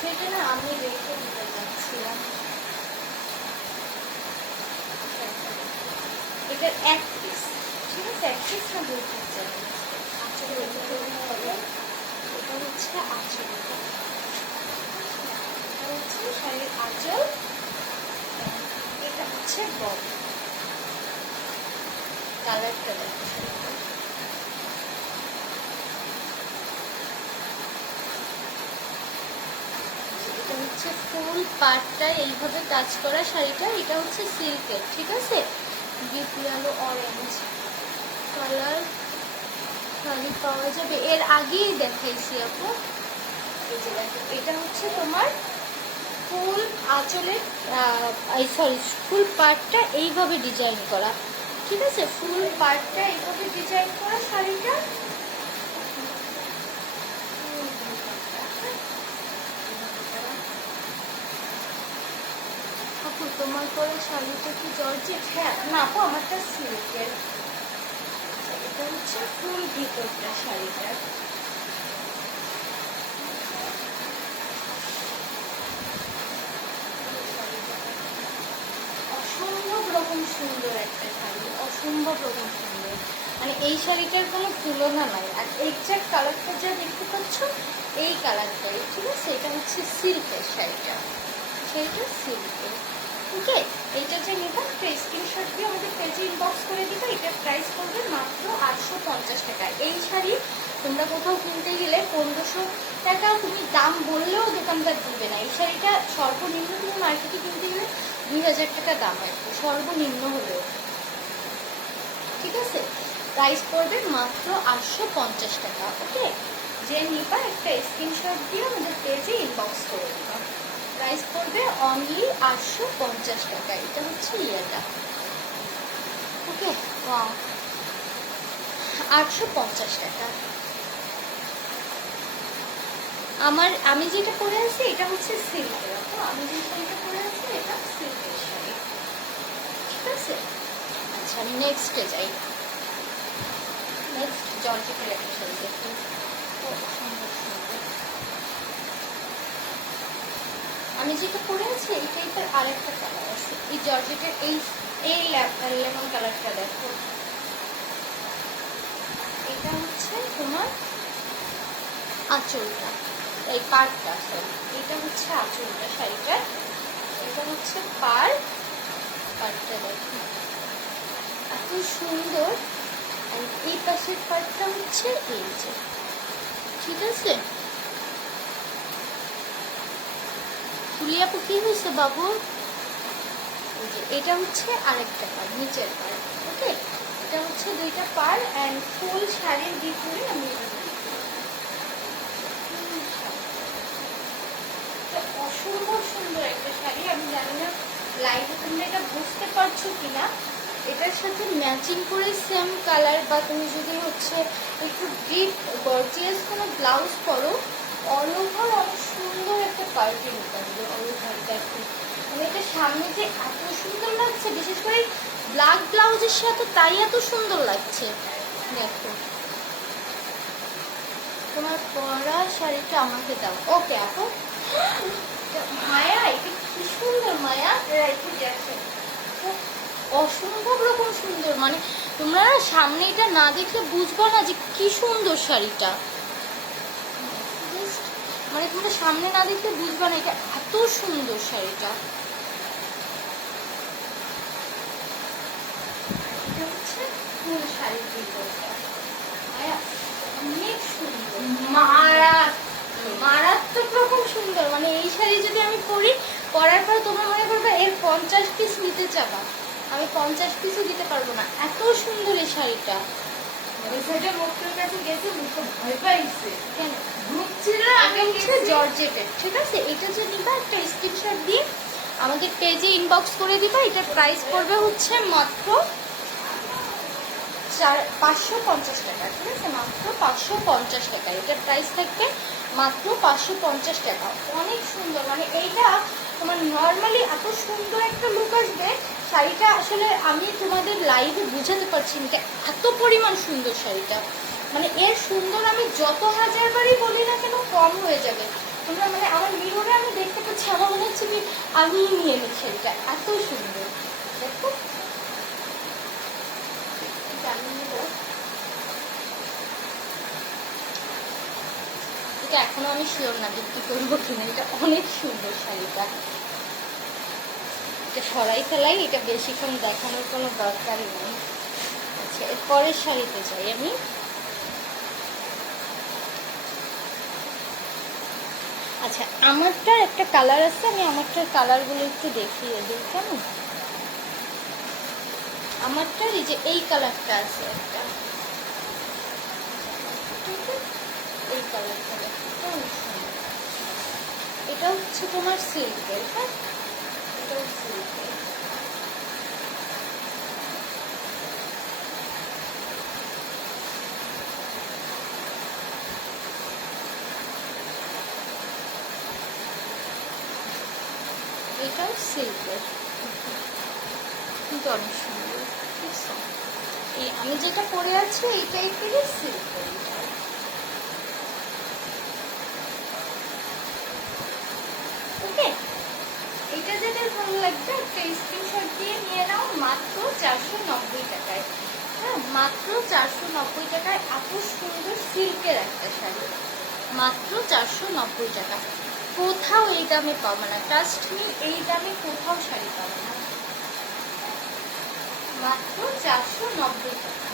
সেটা না আমি রেখে দিতে যাচ্ছিলাম। এটার এক পিস, ঠিক আছে? এক পিস না দুই পিস চাই। আচ্ছা, এটা হচ্ছে আঁচল, এটা হচ্ছে শাড়ির আঁচল, এটা হচ্ছে বডি। কালারটা দেখো, এটা হচ্ছে ফুল পাটটা এইভাবে কাজ করা শাড়িটা। এটা হচ্ছে সিল্কের, ঠিক আছে? Deep yellow orange colour sari পাওয়া যাবে। এর আগেই দেখাইছি আপু। এই যে দেখো, এটা হচ্ছে তোমার ফুল আঁচলের সরি ফুল পার্টটা এইভাবে ডিজাইন করা, ঠিক আছে? ফুল পার্টটা এইভাবে ডিজাইন করা শাড়িটা। আপু তোমার পরে শাড়িটা কি জর্জেট? হ্যাঁ, না আপু আমারটা সিল্কের। এটা হচ্ছে ফুল ভিতরটা শাড়িটা। অসম্ভব রকম সুন্দর একটা শাড়ি, অসম্ভব রকম সুন্দর, মানে এই শাড়িটার কোনো তুলনা নাই। আর এক্সাক্ট কালারটা যা দেখতে পাচ্ছ এই কালারটাই, ঠিক আছে? এটা হচ্ছে সিল্কের শাড়িটা, শাড়িটা সিল্কের। ওকে, এইটা যে নিবা একটা স্ক্রিনশট দিয়ে আমাদের পেজে ইনবক্স করে দিবা। এটার প্রাইস পড়বে মাত্র 850 টাকা। এই শাড়ি তোমরা কোথাও কিনতে গেলে 1500 টাকা তুমি দাম বললেও দোকানদার দিবে না। এই শাড়িটা সর্বনিম্ন তুমি মার্কেটে কিনতে গেলে 2000 টাকা দাম রাখবে সর্বনিম্ন হলেও, ঠিক আছে? প্রাইস পড়বে মাত্র 850 টাকা। ওকে, যে নিবা একটা স্ক্রিনশট দিয়ে আমাদের পেজে ইনবক্স করে দিবা। প্রাইস পড়বে অনলি 850 টাকা। এটা হচ্ছে ইয়েটা, ওকে? ওয়াও, 850 টাকা। আমি যেটা পরে আছি এটা হচ্ছে সিল্কের। আমি যে শাড়িটা পরে আছি এটা সিল্কের শাড়ি, ঠিক আছে? আচ্ছা, আমি নেক্সটে যাই। নেক্সট জর্জেটের একটা শাড়ি দেখুন, সুন্দর সুন্দর। আমি যেটা পরে আছি এই টাইপের আরেকটা কালার আছে। এই জর্জেটের এই লেমন কালারটা দেখো, এটা হচ্ছে তোমার আঁচলটা, এই পাড়টা, সরি এটা হচ্ছে আঁচলটা শাড়িটার। এটা হচ্ছে পাড়টা দেখো এত সুন্দর। আর এই পাশের পাড়টা হচ্ছে এই যে, ঠিক আছে? তুলিয়াপু কি হয়েছে বাবু? এটা হচ্ছে আরেকটা পাড়, নিচের পাড়। ওকে, এটা হচ্ছে দুইটা পাড় অ্যান্ড ফুল শাড়ির ভিতরে আমি অসম্ভব সুন্দর একটা শাড়ি। আমি জানি না লাইভে তোমরা এটা বুঝতে পারছো কিনা। এটার সাথে ম্যাচিং করে সেম কালার বা তুমি যদি হচ্ছে একটু ডিপ গর্জিয়াস কোনো ব্লাউজ পরো, অল ওভার অনেক সুন্দর একটা পার্টি লুক আসবে। অল ওভার দেখো, মানে এটা সামনে যে এত সুন্দর লাগছে, বিশেষ করে ব্ল্যাক ব্লাউজের সাথে তাই এত সুন্দর লাগছে। দেখো তোমার পরা শাড়িটা আমাকে দাও। ওকে আপু। মায়া এটা কি সুন্দর মায়া, রেখে গেছে। অসম্ভব রকম সুন্দর। মানে তোমরা না সামনে এটা না দেখলে বুঝবো না যে কি সুন্দর শাড়িটা। মানে তোমরা সামনে না দেখলে বুঝবো না এটা এত সুন্দর শাড়িটা। এটা হচ্ছে ফুল শাড়ির ভিতরটা। অনেক সুন্দর, মারাত্মক রকম সুন্দর। মানে এই শাড়ি যদি আমি পরি, পরার পর তোমরা মনে করবে এর 50 পিস নিতে চাবা, আমি 50 পিসও দিতে পারবো না, এত সুন্দর এই শাড়িটা। ওই সাইডে মুখটার কাছে গেছে, মুখটা ভয় পাইছে। কেন? ঢুকছিল আমি হচ্ছে জর্জেটের, ঠিক আছে? এটা যে নিবা একটা স্ক্রিনশট দিয়ে আমাদের পেজে ইনবক্স করে দিবা। এটার প্রাইস পড়বে হচ্ছে মাত্র 550 টাকা, ঠিক আছে? মাত্র 550 টাকা এটার প্রাইস থাকবে, মাত্র 550 টাকা। অনেক সুন্দর। মানে এইটা তোমার নর্মালি এত সুন্দর একটা লুক আসবে শাড়িটা, আসলে আমি তোমাদের লাইভে বুঝাতে পারছি না এটা এত পরিমাণ সুন্দর শাড়িটা। মানে এর সুন্দর আমি যত হাজারবারই বলি না কেন কম হয়ে যাবে। তোমরা মানে আমার মিররে আমি দেখতে পাচ্ছি, আমার মনে হচ্ছে কি আমি নিয়ে নিই শাড়িটা, এত সুন্দর। দেখো এটা এখনো আমি শিওর না বিক্রি করবো কিনা। এটা অনেক সুন্দর শাড়িটা, এটা সরাই ফেলাই, এটা বেশিক্ষণ দেখানোর কোনো দরকারই নেই। আচ্ছা এর পরের শাড়িতে চাই আমি। আচ্ছা আমারটার একটা কালার আছে, আমি আমারটার কালারগুলো একটু দেখিয়ে দিই কেমন। আমারটার এই যে এই কালারটা আছে একটা, এই কালারটা কেমন সুন্দর। এটা হচ্ছে তোমার সিল্কের, হ্যাঁ এটাও সিল্কের। এটাও সিল্কের, কিন্তু অনেক সুন্দর। এই আমি যেটা পরে আছি এই টাইপেরই সিল্কের। ওকে, এটা যেটা ভালো লাগবে একটা স্ক্রিনশট দিয়ে নিয়ে নাও, মাত্র 490 টাকায়। হ্যাঁ মাত্র 490 টাকায় এত সুন্দর সিল্কের একটা শাড়ি, মাত্র 490 টাকা। কোথাও এই দামে পাবে না, ট্রাস্ট মি, এই দামে কোথাও শাড়ি পাবে না। মাত্র 490 টাকা।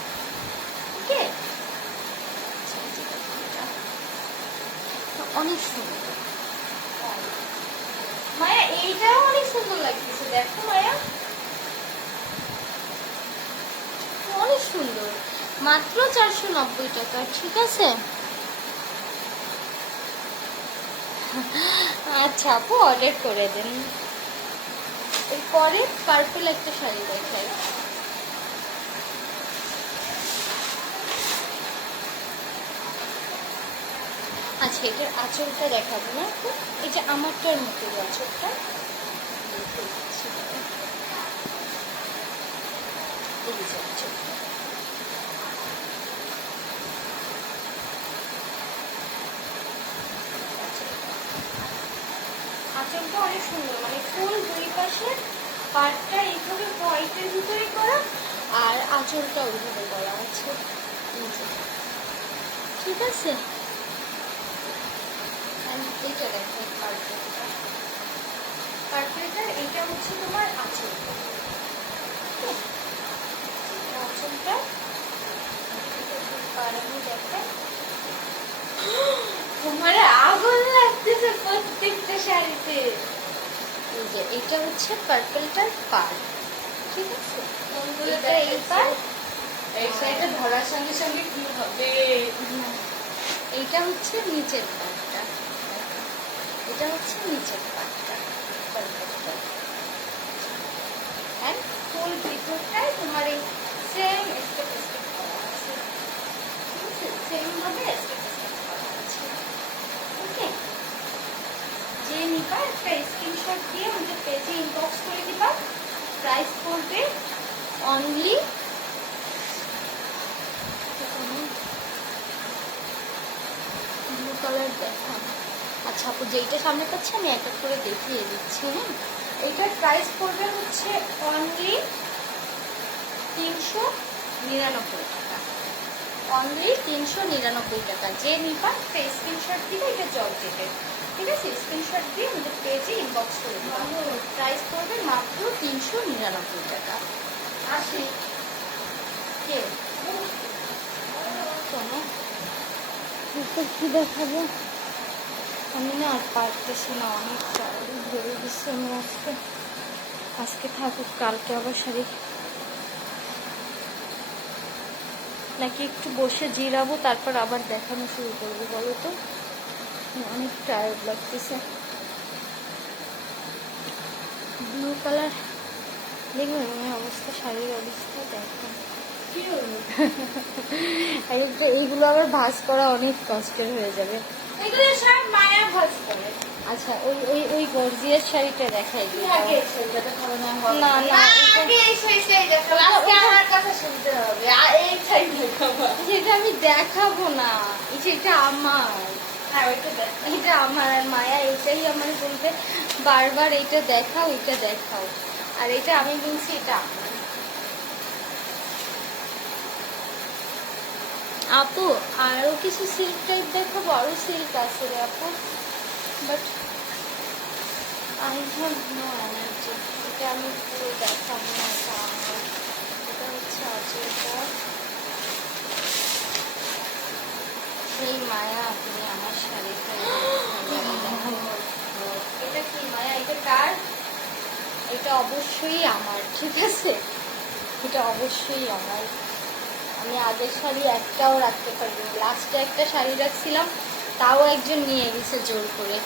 ওকে, অনেক সুন্দর মায়া, এইটাও অনেক সুন্দর লাগতেছে। দেখো মায়া অনেক সুন্দর, মাত্র 490 টাকা, ঠিক আছে? আচ্ছা আপু অর্ডার করে দেন। এরপরে পার্পল একটা শাড়ি দেখাই। আচ্ছা এটার আঁচলটা দেখাবো না, এই যে আমারটার মতো আঁচলটা আঁচলটা অনেক সুন্দর। মানে ফুল দুই পাশে পাটটা এইভাবে হোয়াইটের ভিতরে করা, আর আঁচলটা ওইভাবে করা আছে, ঠিক আছে? এইটা দেখো পার্পলটা, পার্পলটার এইটা হচ্ছে তোমার আঁচলটা, আঁচলটা পারানি দেখে তোমার আগুন লাগতেছে প্রত্যেকটা শাড়িতে। এই যে এটা হচ্ছে পার্পলটার পার, ঠিক আছে? এই পার, এই সাইডে ধরার সঙ্গে সঙ্গে কি হবে? এইটা হচ্ছে নিচের পাটটা, এটা হচ্ছে নিচের পাটটা, আর ফুল ভিতরটায় তোমার এই সেম স্টেপ স্টেপ করা আছে, ঠিক আছে? সেম ভাবে স্টেপ স্টেপ করা আছে। ওকে, যে নিবা একটা স্ক্রিনশট দিয়ে আমাদের পেজে ইনবক্স করে দিবা। প্রাইস পড়বে অনলি ব্লু কালার দেখান। আচ্ছা আপু, যেইটা সামনে পাচ্ছি আমি এক এক করে দেখিয়ে দিচ্ছি। হ্যাঁ, এইটার প্রাইস পড়বে হচ্ছে অনলি 399 টাকা। অনলি 399 টাকা। যে নিবা একটা স্ক্রিনশট দিলে, এটা জর্জেটের, ঠিক আছে? স্ক্রিনশট দিয়ে আমাদের পেজে ইনবক্স করে দিবা। প্রাইস পড়বে মাত্র 399 টাকা। আসি কে শোনো, কি দেখাবো আমি না আর পারতেছি না, অনেক টায়ার্ড হয়ে গেছি আমি আজকে। আজকে থাকুক, কালকে আবার শাড়ি নাকি একটু বসে জিরাবো, তারপর আবার দেখানো শুরু করবো, বলো তো? অনেক টায়ার্ড লাগতেছে। ব্লু কালার দেখবেন অবস্থা, শাড়ির অবস্থা দেখো। এইগুলো আবার ভাঁজ করা অনেক কষ্টের হয়ে যাবে। এগুলো সব মায়া ভাজ করে। আচ্ছা, ওই ওই ওই গর্জিয়াস শাড়িটা দেখাই দিই। আগে সেইটা দেখাবো না? না না, আগে এই শাড়িটাই দেখাবো। আজকে আমার কথা শুনতে হবে। আর এই শাড়ি দেখাবো। সেটা আমি দেখাবো না, সেটা আমার। হ্যাঁ, ওইটা দেখ। এটা আমার। আর মায়া এটাই আমার বলবে বারবার, এটা দেখাও এটা দেখাও, আর এটা আমি বলছি এটা আমার। আপু আরো কিছু সিল্ক টাইপ দেখাবো, আরো সিল্ক আছে রে আপু, but I have no energy. এটা আমি পুরো দেখাবো না, এটা আমার। এটা হচ্ছে আজেরটা। সেই মায়া, আপনি আমার শাড়িটা এটা কি মায়া? এটা কার? এটা অবশ্যই আমার, ঠিক আছে? এটা অবশ্যই আমার। আমি আগের শাড়ি একটাও রাখতে পারিনি, লাস্টে একটা শাড়ি রাখছিলাম, তাও একজন নিয়ে গেছে জোর করে।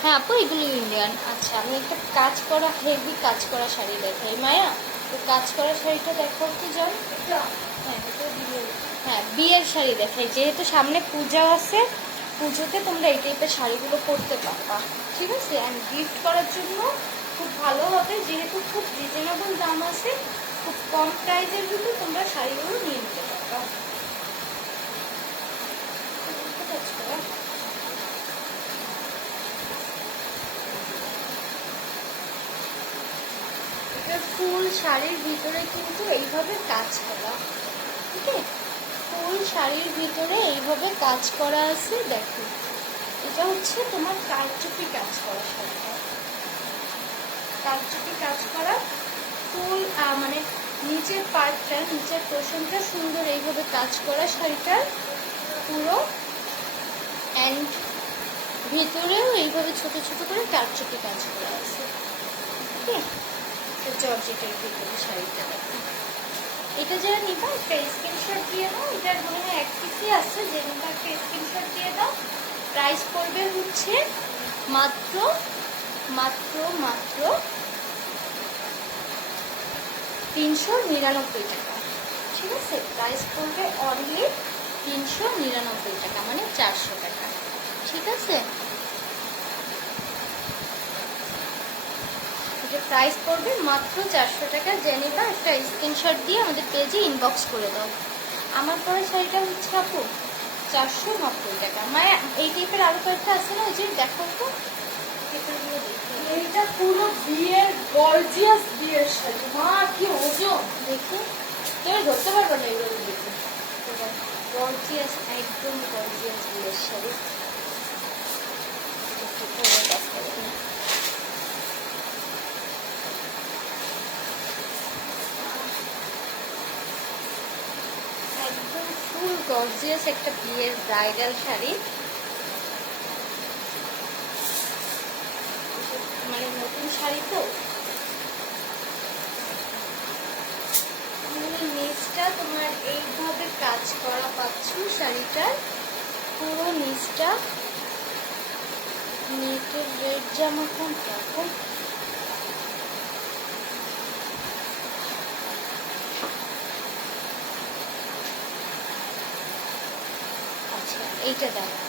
হ্যাঁ আপু, এগুলো ইন্ডিয়ান। আচ্ছা, আমি একটা কাজ করা, হেভি কাজ করা শাড়ি দেখাই। মায়া, তো কাজ করা শাড়িটা দেখো কি জান? হ্যাঁ, এটা বিয়ের। হ্যাঁ, বিয়ের শাড়ি দেখাই, যেহেতু সামনে পূজা আছে, পুজোতে তোমরা এই টাইপের শাড়িগুলো পরতে পারবা, ঠিক আছে? অ্যান্ড গিফট করার জন্য খুব ভালো হবে, যেহেতু খুব রিজনেবল দাম আছে, খুব কম প্রাইসের ভিতরে তোমরা শাড়িগুলো নিয়ে নিতে পারবা। এটা ফুল শাড়ির ভিতরে কিন্তু এইভাবে কাজ করা, ঠিক আছে? ফুল শাড়ির ভিতরে এইভাবে কাজ করা আছে, দেখো। এটা হচ্ছে তোমার কারচুপি কাজ করা শাড়িটা, কারচুপি কাজ করা ফুল, মানে নিচের পার্টটা, নিচের পোর্শনটা সুন্দর এইভাবে কাজ করা শাড়িটার পুরো, অ্যান্ড ভিতরেও এইভাবে ছোট ছোট করে কারচুপি কাজ করা আছে, ঠিক আছে? জর্জেটের ভিতরে শাড়িটা দেখো। এটা যারা নিবা একটা স্ক্রিনশট দিয়ে দাও, এটার মনে হয় এক পিসই আছে, যে নিবা একটা স্ক্রিনশট দিয়ে দাও। প্রাইস পড়বে হচ্ছে মাত্র মাত্র মাত্র 399 টাকা, ঠিক আছে? প্রাইস পড়বে অনলি 399 টাকা, মানে 400 টাকা, ঠিক আছে? এটা প্রাইস পড়বে মাত্র 400 টাকা। জেনিবা একটা স্ক্রিনশট দিয়ে আমাদের পেজে ইনবক্স করে দাও। আমার পরে শাড়িটা হচ্ছে আপু 490 টাকা। মায়া, এই টাইপের আরো কয়েকটা আছে না, ওই যে দেখো তো, পেপারগুলো দেখি। এইটা পুরো বিয়ের গর্জিয়াস বিয়ের শাড়ি। মা, কি ওজন! দেখি, তুমি ধরতে পারবে না এগুলো দেখে। গর্জিয়াস, একদম গর্জিয়াস বিয়ের শাড়ি। একটু পরে দেখাবো। একদম ফুল গর্জিয়াস একটা বিয়ের ব্রাইডাল শাড়ি, মানে নতুন শাড়ি তো। নিচটা তোমার এইভাবে কাজ করা পাচ্ছ শাড়িটার, পুরো নিচটা। নেটের রেড জামা কোনটা? আচ্ছা, এইটা দেখো,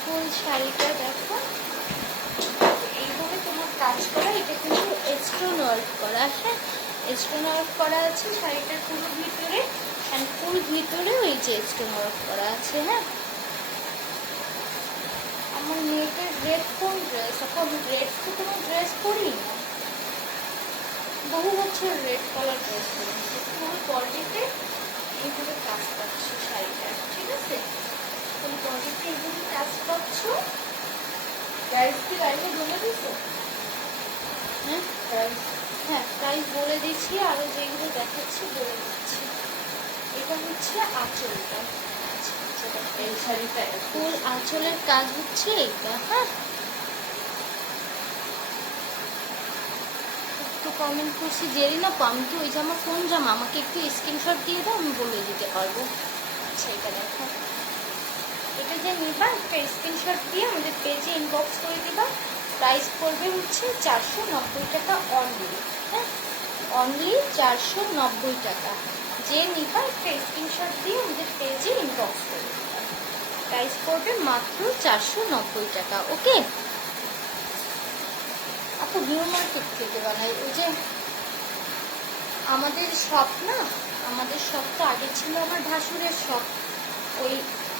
ফুল শাড়িটা দেখো, এইভাবে তোমার কাজ করা। এটা কিন্তু স্টোন ওয়ার্ক করা, হ্যাঁ, স্টোন ওয়ার্ক করা আছে শাড়িটার পুরো ভিতরে, অ্যান্ড ফুল ভিতরে ওই যে স্টোন ওয়ার্ক করা আছে। হ্যাঁ, আমার মেয়েদের রেড কোন ড্রেস, এখন রেড তো কোনো ড্রেস পরি না, বহু বছর রেড কালার ড্রেস পরি। ফুল বডিতে এইভাবে কাজ পাচ্ছ শাড়িটা, ঠিক আছে? ফুল বডিতে এইভাবে কাজ পাচ্ছ। প্রাইস কি লাইনে বলে দিছো? হ্যাঁ প্রাইস হ্যাঁ, প্রাইস বলে দিচ্ছি, আরো যেগুলো দেখাচ্ছি বলে দিচ্ছি। এটা হচ্ছে আঁচলটা, এই শাড়িটা ফুল আঁচলের কাজ হচ্ছে এইটা। হ্যাঁ, একটু কমেন্ট করছি জেরি না, আমি তো ওই জামা কোন জামা, আমাকে একটু স্ক্রিনশট দিয়ে দাও, আমি বলে দিতে পারবো। আচ্ছা, এটা দেখো, এটা যে নিবা একটা স্ক্রিনশট দিয়ে আমাদের পেজে ইনবক্স করে দিবা। প্রাইস পড়বে হচ্ছে 490 টাকা অনলি। হ্যাঁ, অনলি 490 টাকা। যে নিবা একটা স্ক্রিনশট দিয়ে আমাদের পেজে ইনবক্স করে দিবা। প্রাইস পড়বে মাত্র 490 টাকা। ওকে আপু, নিউ মার্কেট থেকে বানাই, ওই যে আমাদের শপ না, আমাদের শপ তো আগে ছিল আমার ভাসুরের শপ, ওই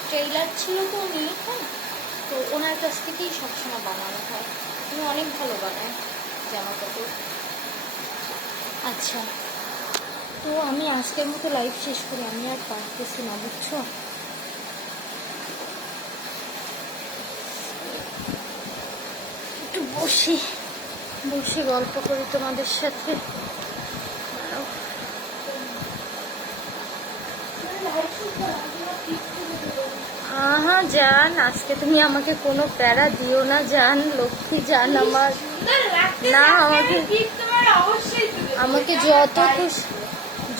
ট্রেইলার ছিল তো উনি, হ্যাঁ, তো ওনার কাছ থেকেই সবসময় বানানো হয়। উনি অনেক ভালো বানায় জামা কাপড়। আচ্ছা, তো আমি আজকের মতো লাইভ শেষ করি, আমি আর পারতেছি না, বুঝছো? একটু বসে বসে গল্প করি তোমাদের সাথে। আহা জান, আজকে তুমি আমাকে কোনো প্যারা দিও না জান, লক্ষ্মী জান আমার। না, আমাকে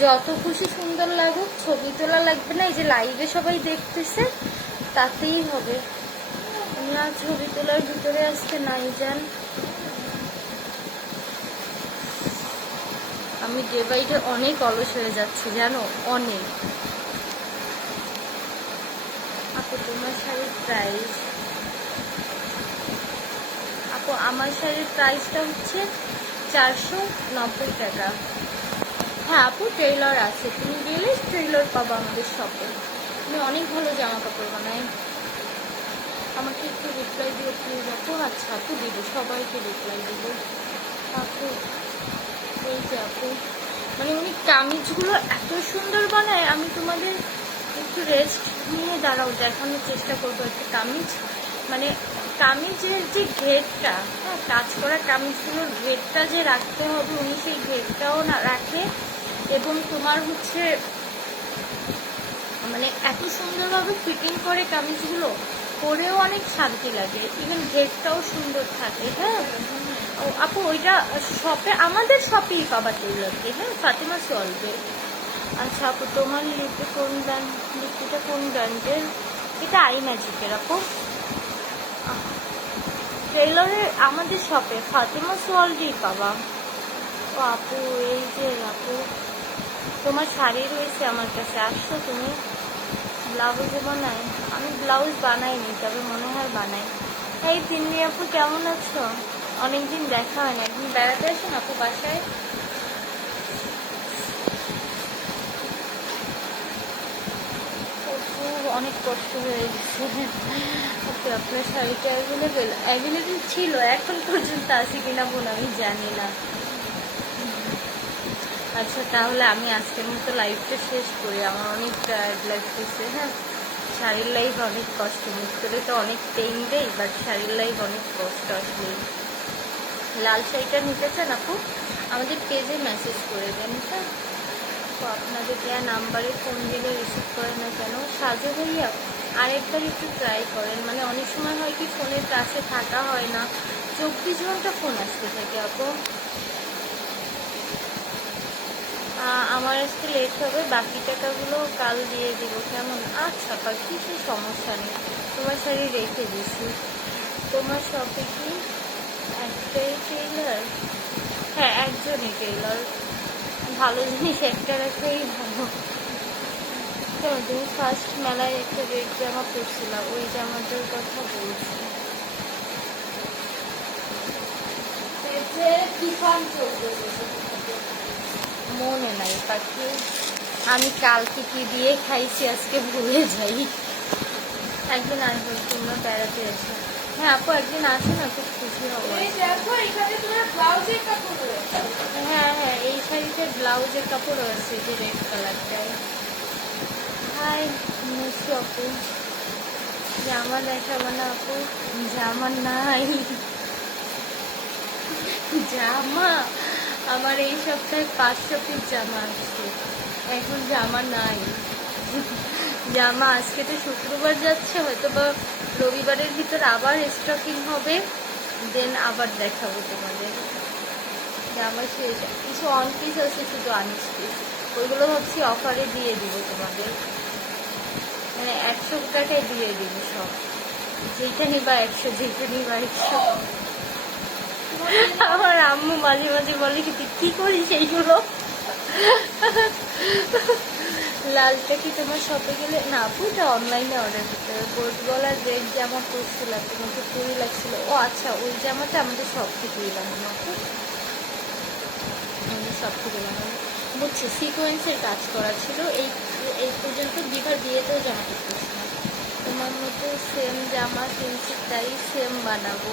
যত খুশি সুন্দর লাগুক, ছবি তোলা লাগবে না। এই যে লাইভে সবাই দেখতেছে তাতেই হবে, আমি আর ছবি তোলার ভিতরে আসতে নাই জান। আমি ডে বাই ডে অনেক অলস হয়ে যাচ্ছি জানো, অনেক। আপু তোমার শাড়ির প্রাইস, আপু আমার শাড়ির প্রাইসটা হচ্ছে 490 টাকা। হ্যাঁ আপু, টেইলর আছে, তুমি গেলে টেইলর পাবো আমাদের শপে। তুমি অনেক ভালো জামা কাপড় বানায়। আমাকে একটু রিপ্লাই দিও প্লিজ আপু। আচ্ছা আপু, দিব, সবাইকে রিপ্লাই দিব আপু। এই যে আপু, মানে উনি কামিজগুলো এত সুন্দর বানায়, আমি তোমাদের একটু রেস্ট নিয়ে দাঁড়াও, দেখানোর চেষ্টা করবো একটা কামিজ। মানে কামিজের যে ঘেরটা, হ্যাঁ, কাজ করা কামিজগুলোর ঘেরটা যে রাখতে হবে, উনি সেই ঘেরটাও না রাখে। এবং তোমার হচ্ছে মানে এত সুন্দরভাবে ফিটিং করে কামিজগুলো, পরেও অনেক শান্তি লাগে, ইভেন ঘেরটাও সুন্দর থাকে। হ্যাঁ ও আপু, ওইটা শপে, আমাদের শপেই পাবা টেইলরকে। হ্যাঁ, ফাতেমা চলবে। আচ্ছা আপু, তোমার লিপে কোন ব্র্যান্ড, লিপিটা কোন ব্র্যান্ডের? এটা আই ম্যাজিকের আপু। টেইলরের আমাদের শপে ফাতেমা সোয়ালডি পাবা। ও আপু, এই যে আপু তোমার শাড়ি রয়েছে আমার কাছে, আসছো তুমি? ব্লাউজও বানাই? আমি ব্লাউজ বানাইনি, তবে মনে হয় বানাই। এই তিন্নি আপু, কেমন আছো? অনেকদিন দেখা হয় না, একদিন বেড়াতে আসুন আপু বাসায়। অনেক কষ্ট হয়ে গেছে। ওকে, আপনার শাড়িটা অ্যাভেলেবেল ছিল, এখন পর্যন্ত আছে কিনা বোন আমি জানি না। আচ্ছা, তাহলে আমি আজকের মতো লাইভটা শেষ করি, আমার অনেক টায়ার্ড লাগতেছে। হ্যাঁ, শাড়ির লাইফ অনেক কষ্ট, মুখে তো অনেক পেইন দেয়, বাট শাড়ির লাইফ অনেক কষ্ট আসলে। লাল শাড়িটা নিতে চান আপু, আমাদের পেজে মেসেজ করে দেন। হ্যাঁ, তো আপনাদের দেওয়া নাম্বারে ফোন দিলে রিসিভ করে না কেন? সাজু ভাইয়া, আরেকবার একটু ট্রাই করেন, মানে অনেক সময় হয় কি ফোনের কাছে থাকা হয় না, 24 ঘন্টা ফোন আসতে থাকে আপু। আমার আজকে লেট হবে, বাকি টাকাগুলো কাল দিয়ে দিব, কেমন? আচ্ছা পাখি, সেই সমস্যা নেই, তোমার শাড়ি রেখে দিছি। তোমার শপে কি একটাই টেইলার? হ্যাঁ, একজনই টেইলার, ভালো জিনিস একটা রাখাই ভালো। তো তুমি ফার্স্ট মেলায় একটা রেড জামা পরছিলাম, ওই জামাটার কথা বলছি। তুফান চলবে। মনে নাই পাখি। আমি কালকে কি দিয়ে খাইছি আজকে ভুলে যাই। একদিন আসবো, তোমরা বেড়াতে এসো। হ্যাঁ আপু একদিন আসো না, খুব খুশি হবো। এই দেখো এখানে তোমার ব্লাউজের কাপড় রয়েছে। হ্যাঁ হ্যাঁ এই শাড়িতে ব্লাউজের কাপড় আছে যে রেড কালারটায়। হাই মিষ্টি আপু, জামা দেখাবো না আপু? জামা নাই জামা আমার এই সপ্তাহে 500 পিস জামা আসছে, এখন জামা নাই। জামা আজকে তো শুক্রবার যাচ্ছে, হয়তো বা রবিবারের ভিতর আবার স্টকিং হবে, দেন আবার দেখাবো তোমাদের। জামা শেষ, কিছু অন পিস আছে শুধু আনিস পিস, ওইগুলো ভাবছি অফারে দিয়ে দিব তোমাদের, মানে 100 টাকায় দিয়ে দিব সব, যেটা নিবা 100, যেটা নিবা 100। আমার আম্মু মাঝে মাঝে বলে কি তুই কি করিস এইগুলো। লালটা কি তোমার শপে গেলে না আপু, এটা অনলাইনে অর্ডার করতে হবে। গোল্ড গলার রেড জামা পরছিলাম, তোমাকে পুরি লাগছিল। ও আচ্ছা, ওই জামাটা আমাদের সব থেকেই বানানো আপু, আমাদের সব থেকে বানানো। বুঝছি, সিকোয়েন্সের কাজ করা ছিল। এই পর্যন্ত বিভার বিয়েতেও জামাটা পরছিলাম। তোমার মতো সেম জামা কিনছি, তাই সেম বানাবো।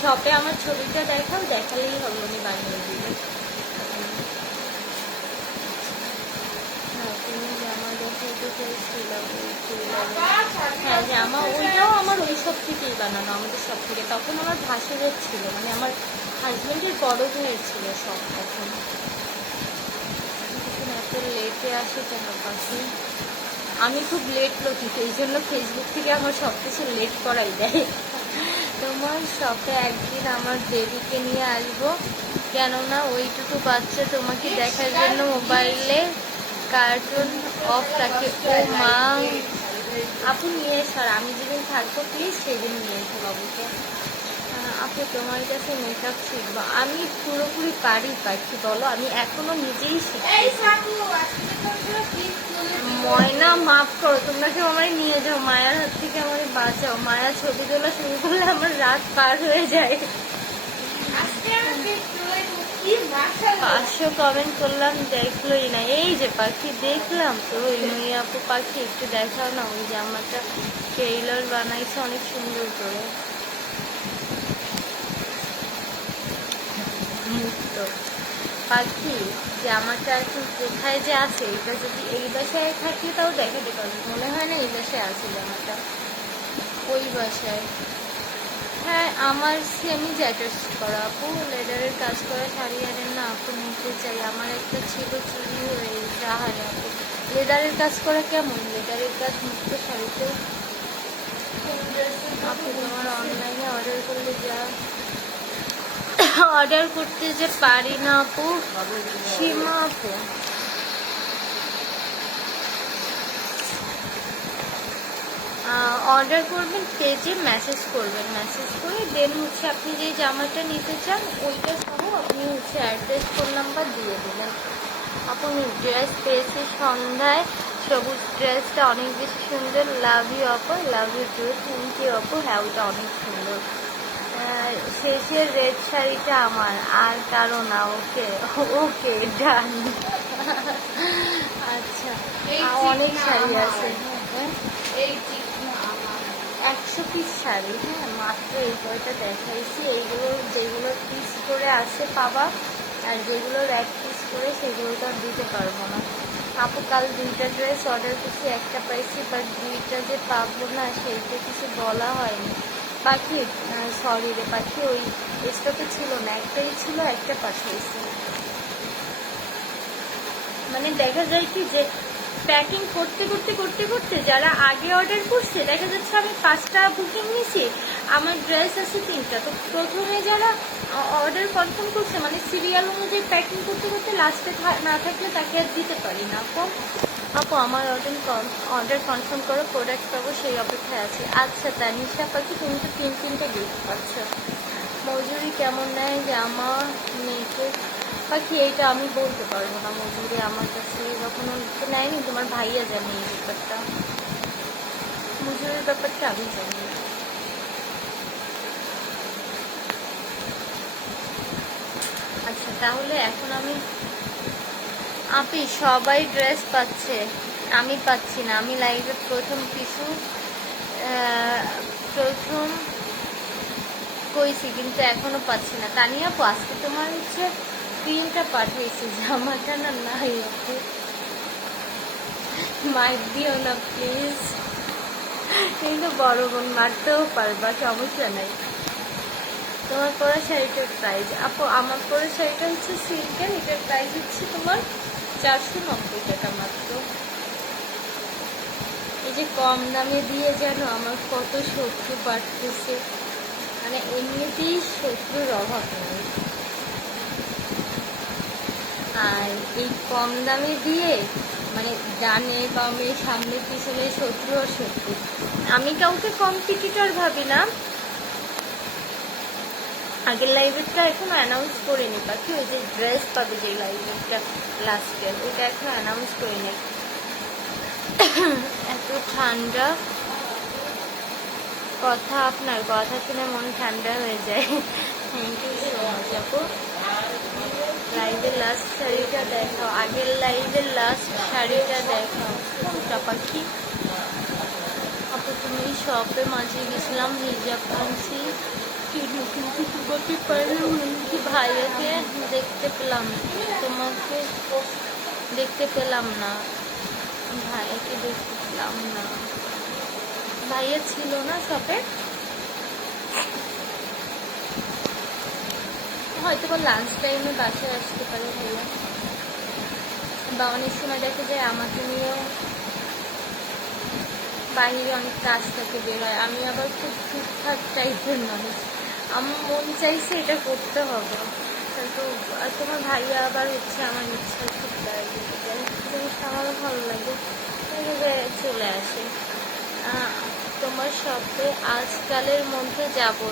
শপে আমার ছবিটা দেখাও, দেখালেই হবে, উনি বানিয়ে দিবে। হ্যাঁ তুমি জামা দেখাইতে চাইছিলাম, হ্যাঁ জামা ওইটাও আমার ওই সব থেকেই বানানো, আমাদের সব থেকে। তখন আমার ভাসুরের ছিল, মানে আমার হাজবেন্ডের বড় হয়েছিল সব। তখন এত লেটে আসে কেন পাখি? আমি খুব লেট লতিত, এই জন্য ফেসবুক থেকে আমার সব কিছু লেট করাই দেয়। তোমার শপে একদিন আমার বেবিকে নিয়ে আসবো, কেননা ওইটুকু বাচ্চা তোমাকে দেখার জন্য মোবাইলে কার্টুন অফ থাকে। ও মা আপু নিয়ে এসো, আর আমি যেদিন থাকবো প্লিজ সেদিন নিয়ে এসো বাবুকে। আপু তোমার কাছে মেকআপ শিখবো? আমি পুরোপুরি পারি পাখি, বলো, আমি এখনো নিজেই শিখি। ময়না মাফ করো, তোমরা কেউ আমার নিয়ে যাও, মায়ার হাত থেকে আমার বাঁচাও। মায়া ছবি তোলা শুরু করলে আমার রাত পার হয়ে যায়। 500 কমেন্ট করলাম, দেখলোই না। এই যে পাখি দেখলাম তো, ওই মেয়ে আপু পাখি একটু দেখাও না, ওই জামাটা ট্রেইলার বানাইছে অনেক সুন্দর করে। মুক্ত পাখি জামাটা এখন কোথায় যে আছে, এটা যদি এই বাসায় থাকলে তাও দেখাতে পারবো, মনে হয় না এই বাসায় আছে জামাটা, ওই বাসায়। হ্যাঁ আমার সেমি জ্যাটার্স করা আপু, লেদারের কাজ করা শাড়ি আনেন না আপু, নিতে চাই। আমার একটা ছিল চুরি হয়ে যাহারে আপু। লেদারের কাজ করা কেমন? লেদারের কাজ মুক্ত শাড়িতেও আপু তোমার অনলাইনে অর্ডার করলে যা অর্ডার করতে যে পারি না আপু। সীমা আপু অর্ডার করবেন, পেজে মেসেজ করবেন, মেসেজ করে দেন হচ্ছে আপনি যে জামাটা নিতে চান ওইটা সহ আপনি হচ্ছে অ্যাড্রেস ফোন নাম্বার দিয়ে দেবেন। আপনি ড্রেস পেয়েছি সন্ধ্যায়, সবুজ ড্রেসটা অনেক বেশি সুন্দর। লাভ ইউ আপু, love you too, thank you আপু। হ্যাঁ ওইটা অনেক সুন্দর। শেষের রেড শাড়িটা আমার, আর কারো না। ওকে ওকে ডান। আচ্ছা অনেক শাড়ি আছে। হ্যাঁ 100 পিস শাড়ি, হ্যাঁ মাত্র এই কয়টা দেখাইছি। এইগুলো যেগুলো পিস করে আছে পাবা, আর যেগুলোর 1 পিস করে সেগুলো তো আর দিতে পারবো না আপু। কাল 2টা ড্রেস অর্ডার করছি, একটা পাইছি, বাট 2টা যে পাবো না সেইটা কিছু বলা হয়নি পাখি। সরি রে পাখি, ওই স্টকে ছিল না, একটাই ছিল, একটা পাঠিয়েছি। মানে দেখা যায় কি যে প্যাকিং করতে করতে করতে করতে যারা আগে অর্ডার করছে, দেখা যাচ্ছে আমি 5টা বুকিং নিছি, আমার ড্রেস আছে 3টা, তো প্রথমে যারা অর্ডার কনফার্ম করছে মানে সিরিয়াল অনুযায়ী প্যাকিং করতে করতে লাস্টে না থাকলে তাকে আর দিতে পারি না আপু। আপু আমার অর্ডার কনফার্ম করো, প্রোডাক্ট পাবো সেই অপেক্ষায় আছে। আচ্ছা তানিশা পাখি, তুমি তো 3টা গিফট পাচ্ছ। মজুরি কেমন নেয় জামা মেয়েকে পাখি? এইটা আমি বলতে পারবো না, মজুরি আমার কাছে কখনো নেয়নি, তোমার ভাইয়া জানে এই ব্যাপারটা, মজুরির ব্যাপারটা আমি জানি। আচ্ছা তাহলে এখন আমি আপি সবাই ড্রেস পাচ্ছে, আমি পাচ্ছি না। আমি লাইভে প্রথম প্রথম কইছি কিন্তু এখনো পাচ্ছি না। তানিয়া আপু আজকে তোমার হচ্ছে প্রিন্টটা পাঠিয়েছি, জামাটা না নাই আপু, মাইক দিও না প্লিজ। কিন্তু বড় বোন মারতেও পারবা, সমস্যা নাই। তোমার পরা শাড়িটার প্রাইস আপু, আমার পরা শাড়িটা হচ্ছে সিল্কের, এটার প্রাইস হচ্ছে তোমার 490 টাকা মাত্র। এই যে কম দামে দিয়ে যেন আমার কত শত্রু বাড়তেছে, মানে এমনিতেই শত্রুর অভাব নেই, আর এই কম দামে দিয়ে মানে ডানে বামে সামনে পিছনে শত্রু আর শত্রু। আমি কাউকে কম্পিটিটর ভাবি না। আগের লাইভেরটা এখনো অ্যানাউন্স করিনি বাকি, ওই যে ড্রেস পাবে যে লাইভেরটা লাস্টের, ওইটা এখনো অ্যানাউন্স করিনি। এত ঠান্ডা, কথা আপনার কথা শুনে মন ঠান্ডা হয়ে যায়। থ্যাংক ইউ সো মাচ আপু। লাইভের লাস্ট শাড়িটা দেখাও, আগের লাইভের লাস্ট শাড়িটা দেখাও। কোনটা পাখি আপু? তুমি শপে মাঝে গেছিলাম, হিজাব আনছি কিন্তু তোমাকে ভাইয়াকে দেখতে পেলাম, তোমাকে দেখতে পেলাম না, ভাইয়াকে দেখতে পেলাম না। ভাইয়া ছিল না শপে, হয়তো বা লাঞ্চ টাইমে বাসায় আসতে পারে ভাইয়া, বা অনেক সময় দেখা যায় আমাকে নিয়েও বাইরে অনেক কাজ থেকে বের হয়। আমি আবার খুব ঠিকঠাক টাইপের মানুষ, আমার মন চাইছে এটা করতে হবে, কিন্তু তোমার ভাইয়া আবার হচ্ছে আমার ইচ্ছা খুব জিনিসটা আমারও ভালো লাগে, এইভাবে চলে আসে। তোমার শপে আজকালের মধ্যে যাবো,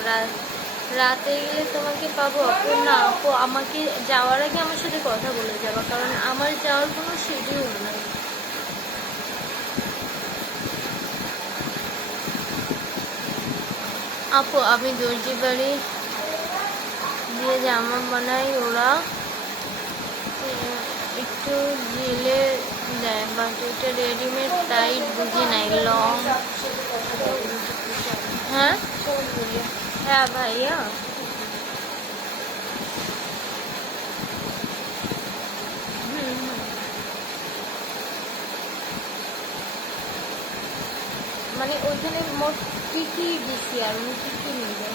রাতে গেলে তোমাকে পাবো আপু? না আপু, আমাকে যাওয়ার আগে আমার সাথে কথা বলে যাবা, কারণ আমার যাওয়ার কোনো শিডিউল নাই। আপু আমি দর্জি বাড়ি দিয়ে জামা বানাই, ওরা একটু ঢিলে দেয়, বাট এটা রেডিমেড টাইট বুঝি নাই, লং। হ্যাঁ হ্যাঁ ভাইয়া, মানে ওইখানে মোট কি কি দিছি আর উনি কি কি নেবেন?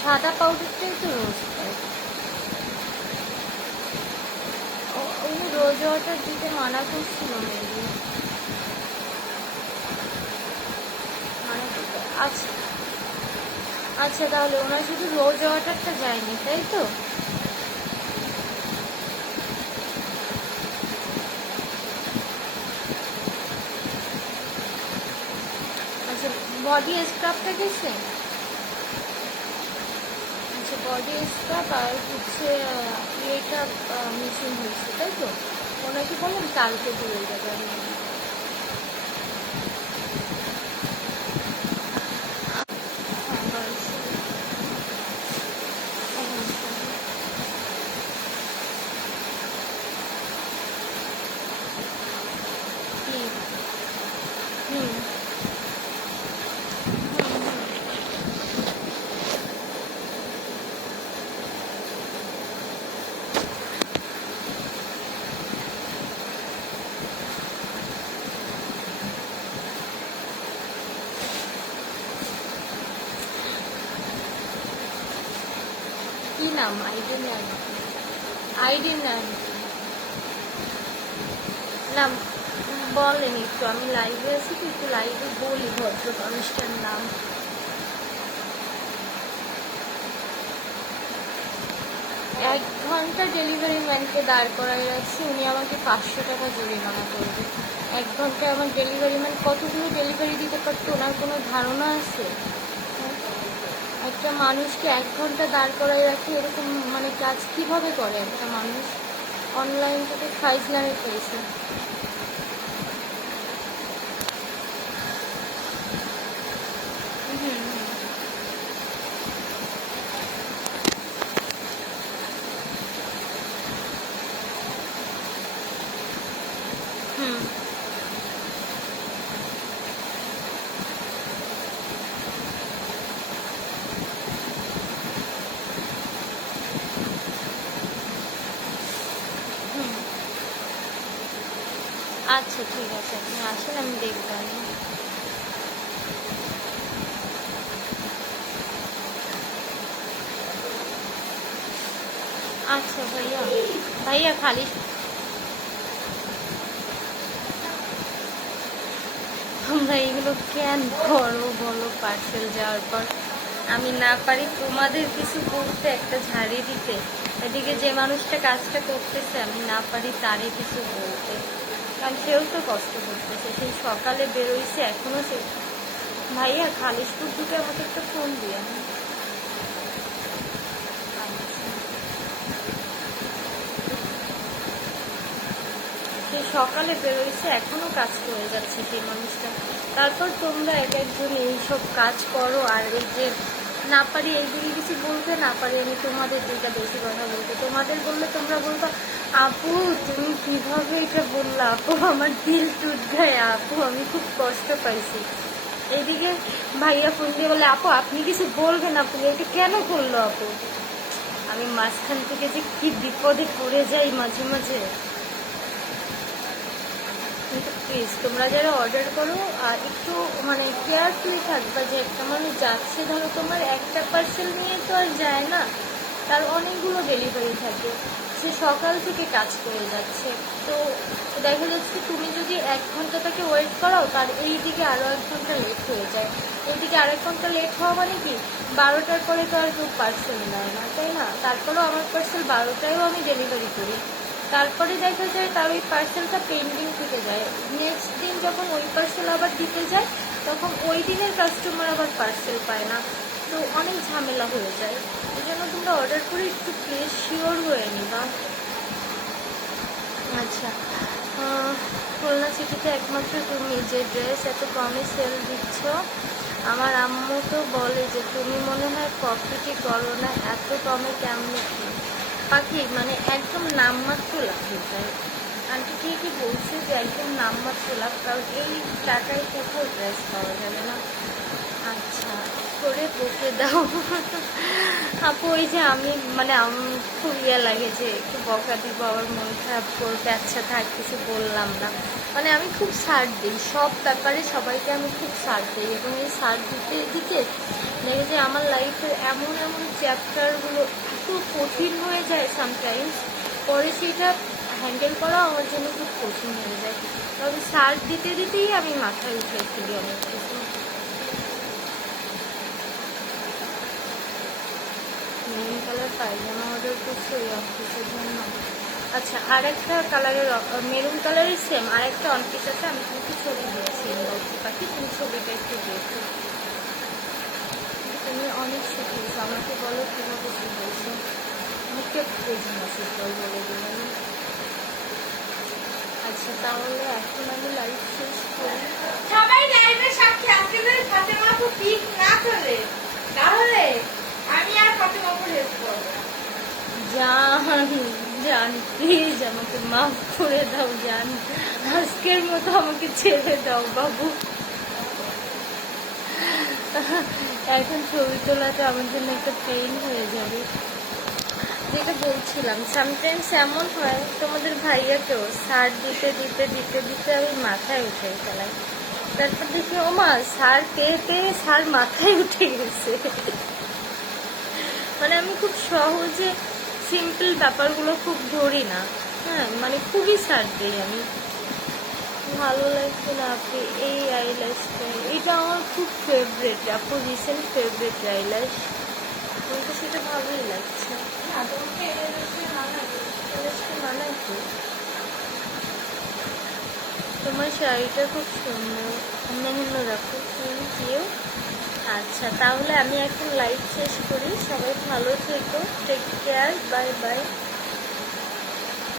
সাদা পাউডারটাই তো রোজ পাই, উনি রোজ ওয়াটার দিতে মানা করছিল মেবি, আচ্ছা আচ্ছা, তাহলে ওনার শুধু রোজ ওয়াটারটা যায়নি তাই তো? আচ্ছা, বডি স্ক্রাবটা গেছে, আচ্ছা বডি স্ক্রাব আর হচ্ছে এটা মিসিং হয়েছে তাই তো? ওনাকে বললাম কালকে দিয়ে যাবে। কি নাম? আইডি নাম নাম বলেন একটু, আমি লাইভে আছি তো, একটু লাইভে বলি ভদ্র মানুষটার নাম। 1 ঘন্টা ডেলিভারি ম্যানকে দাঁড় করাই রাখছি, উনি আমাকে 500 টাকা জরিমানা করবে। 1 ঘন্টায় আমার ডেলিভারি ম্যান কতগুলো ডেলিভারি দিতে পারতো, ওনার কোনো ধারণা আছে? একটা মানুষকে 1 ঘন্টা দাঁড় করাই রাখে, এরকম মানে কাজ কিভাবে করে একটা মানুষ? অনলাইন থেকে ফাইজলামে পেয়েছে। আচ্ছা ঠিক আছে, আপনি আসেন, আমি দেখবো। আচ্ছা ভাইয়া, ভাইয়া খালি তোমরা এগুলো কেন করো বলো? পার্সেল যাওয়ার পর আমি না পারি তোমাদের কিছু বলতে, একটা ঝাড়ি দিতে, এদিকে যে মানুষটা কাজটা করতেছে আমি না পারি তারে কিছু বলতে, কারণ সেও তো কষ্ট করতেছে, সেই সকালে বেরোইছে এখনো সে। ভাইয়া খালিশপুর ঢুকে আমাকে একটা ফোন দিয়ে। সে সকালে বেরোইছে এখনো কাজ করে যাচ্ছে সেই মানুষটা। তারপর তোমরা এক একজন এইসব কাজ করো, আর এই যে না পারি এইদিকে কিছু বলতে, না পারি আমি তোমাদের দিকটা বেশি কথা বলতে। তোমাদের বললে তোমরা বলবা আপু তুমি কিভাবে এটা বললা, আপু আমার দিল টুট গায়ে, আপু আমি খুব কষ্ট পাইছি। এইদিকে ভাইয়া ফোন দিয়ে বলে আপু আপনি কিছু বলবেন, আপু এটা কেন করলো আপু। আমি মাঝখান থেকে যে কি বিপদে পড়ে যাই মাঝে মাঝে। কিন্তু প্লিজ তোমরা যারা অর্ডার করো একটু মানে কেয়ারফুলি থাকবা, যে একটা মানুষ যাচ্ছে, ধরো তোমার একটা পার্সেল নিয়ে তো আর যায় না, তার অনেকগুলো ডেলিভারি থাকে, সে সকাল থেকে কাজ করে যাচ্ছে। তো দেখা যাচ্ছে তুমি যদি 1 ঘন্টা তাকে ওয়েট করাও, তার এই দিকে আরও 1 ঘন্টা লেট হয়ে যায়। এইদিকে আরেক ঘন্টা লেট হওয়া মানে কি 12টার পরে তো আর কেউ পার্সেল নেয় না, তাই না? তারপরেও আমার পার্সেল 12টায়ও আমি ডেলিভারি করি। তারপরে দেখা যায় তার ওই পার্সেলটা পেন্ডিং থেকে যায়, নেক্সট দিন যখন ওই পার্সেল আবার দিতে যায় তখন ওই দিনের কাস্টমার আবার পার্সেল পায় না, তো অনেক ঝামেলা হয়ে যায়। এই জন্য তোমরা অর্ডার করে একটু প্লিজ শিওর হয়ে নিবা। আচ্ছা, খুলনা সিটিতে একমাত্র তুমি যে ড্রেস এত কমে সেল দিচ্ছ, আমার আম্মু তো বলে যে তুমি মনে হয় প্রফিটই করো না, এত কমে কেমনে কি পাখি, মানে একদম নামমাত্র লাভ হয়ে। আন্টি ঠিকই বলছে যে একদম নামমাত্র লাভ, কারণ এই টাকায় কোথাও ড্রেস পাওয়া যাবে না। আচ্ছা করে বকে দাও আপু, ওই যে আমি মানে খুব ইয়ে লাগে যে একটু বকা দিব, আবার মন খারাপ করবে, আচ্ছা থাক কিছু বললাম না। মানে আমি খুব ছাড় দিই সব ব্যাপারে, সবাইকে আমি খুব ছাড় দিই, এবং এই ছাড় দিতে দিতে দেখে যে আমার লাইফের এমন এমন চ্যাপ্টারগুলো একটু কঠিন হয়ে যায় সামটাইমস, পরে সেটা হ্যান্ডেল করা আমার জন্য খুব কঠিন হয়ে যায়। তবে ছাড় দিতে দিতেই আমি মাথায় উঠে ফেলি অনেক কিছু। মেরুন কালার পায়জামা অর্ডার করছি ওই অফিসের জন্য। আচ্ছা আর একটা কালারের মেরুন কালারের সেম আর একটা অনপিস আছে, আমি কিন্তু ছবি দিয়েছি পাখি, তুমি ছবিটা একটু দেখো। তুমি অনেক শিখিয়েছো, আমাকে বলো কীভাবে শিখিয়েছো, মুখে বুঝি না শিখল বলে দিলাম। আচ্ছা তাহলে এখন আমি লাইভ শেষ করি। সবাই লাইভে সাক্ষী, আজকে যদি ফাতেমা আপু পিক না চলে তাহলে আমি আর ফাতেমা আপুর হেল্প করবো। জান প্লিজ আমাকে মাফ করে দাও জান, আজকের মতো আমাকে ছেড়ে দাও বাবু। এখন ছবি তোলাটা আমার জন্য একটা পেইন হয়ে যাবে। যেটা বলছিলাম সামটাইমস এমন হয় তোমাদের ভাইয়াকেও সার দিতে দিতে দিতে দিতে আমি মাথায় উঠে ফেলাই, তারপর দেখি ও মা সার পেয়ে পেয়ে সার মাথায় উঠে গেছে। মানে আমি খুব সহজে সিম্পল ব্যাপারগুলো খুব ধরি না, হ্যাঁ মানে খুবই সার দিই আমি। ভালো লাগছে না আপনি এই আইল্যাশটা, এটা আমার খুব ফেভারিট, আপু রিসেন্ট ফেভারিট আইল্যাশ, বলতে সেটা ভালোই লাগছে। মানাচ্ছে, তোমার শাড়িটা খুব সুন্দর, অন্য রাখো, থ্যাংক ইউ। আচ্ছা তাহলে আমি এখন লাইভ শেষ করি, সবাই ভালো থেকো, টেক কেয়ার, বাই বাই।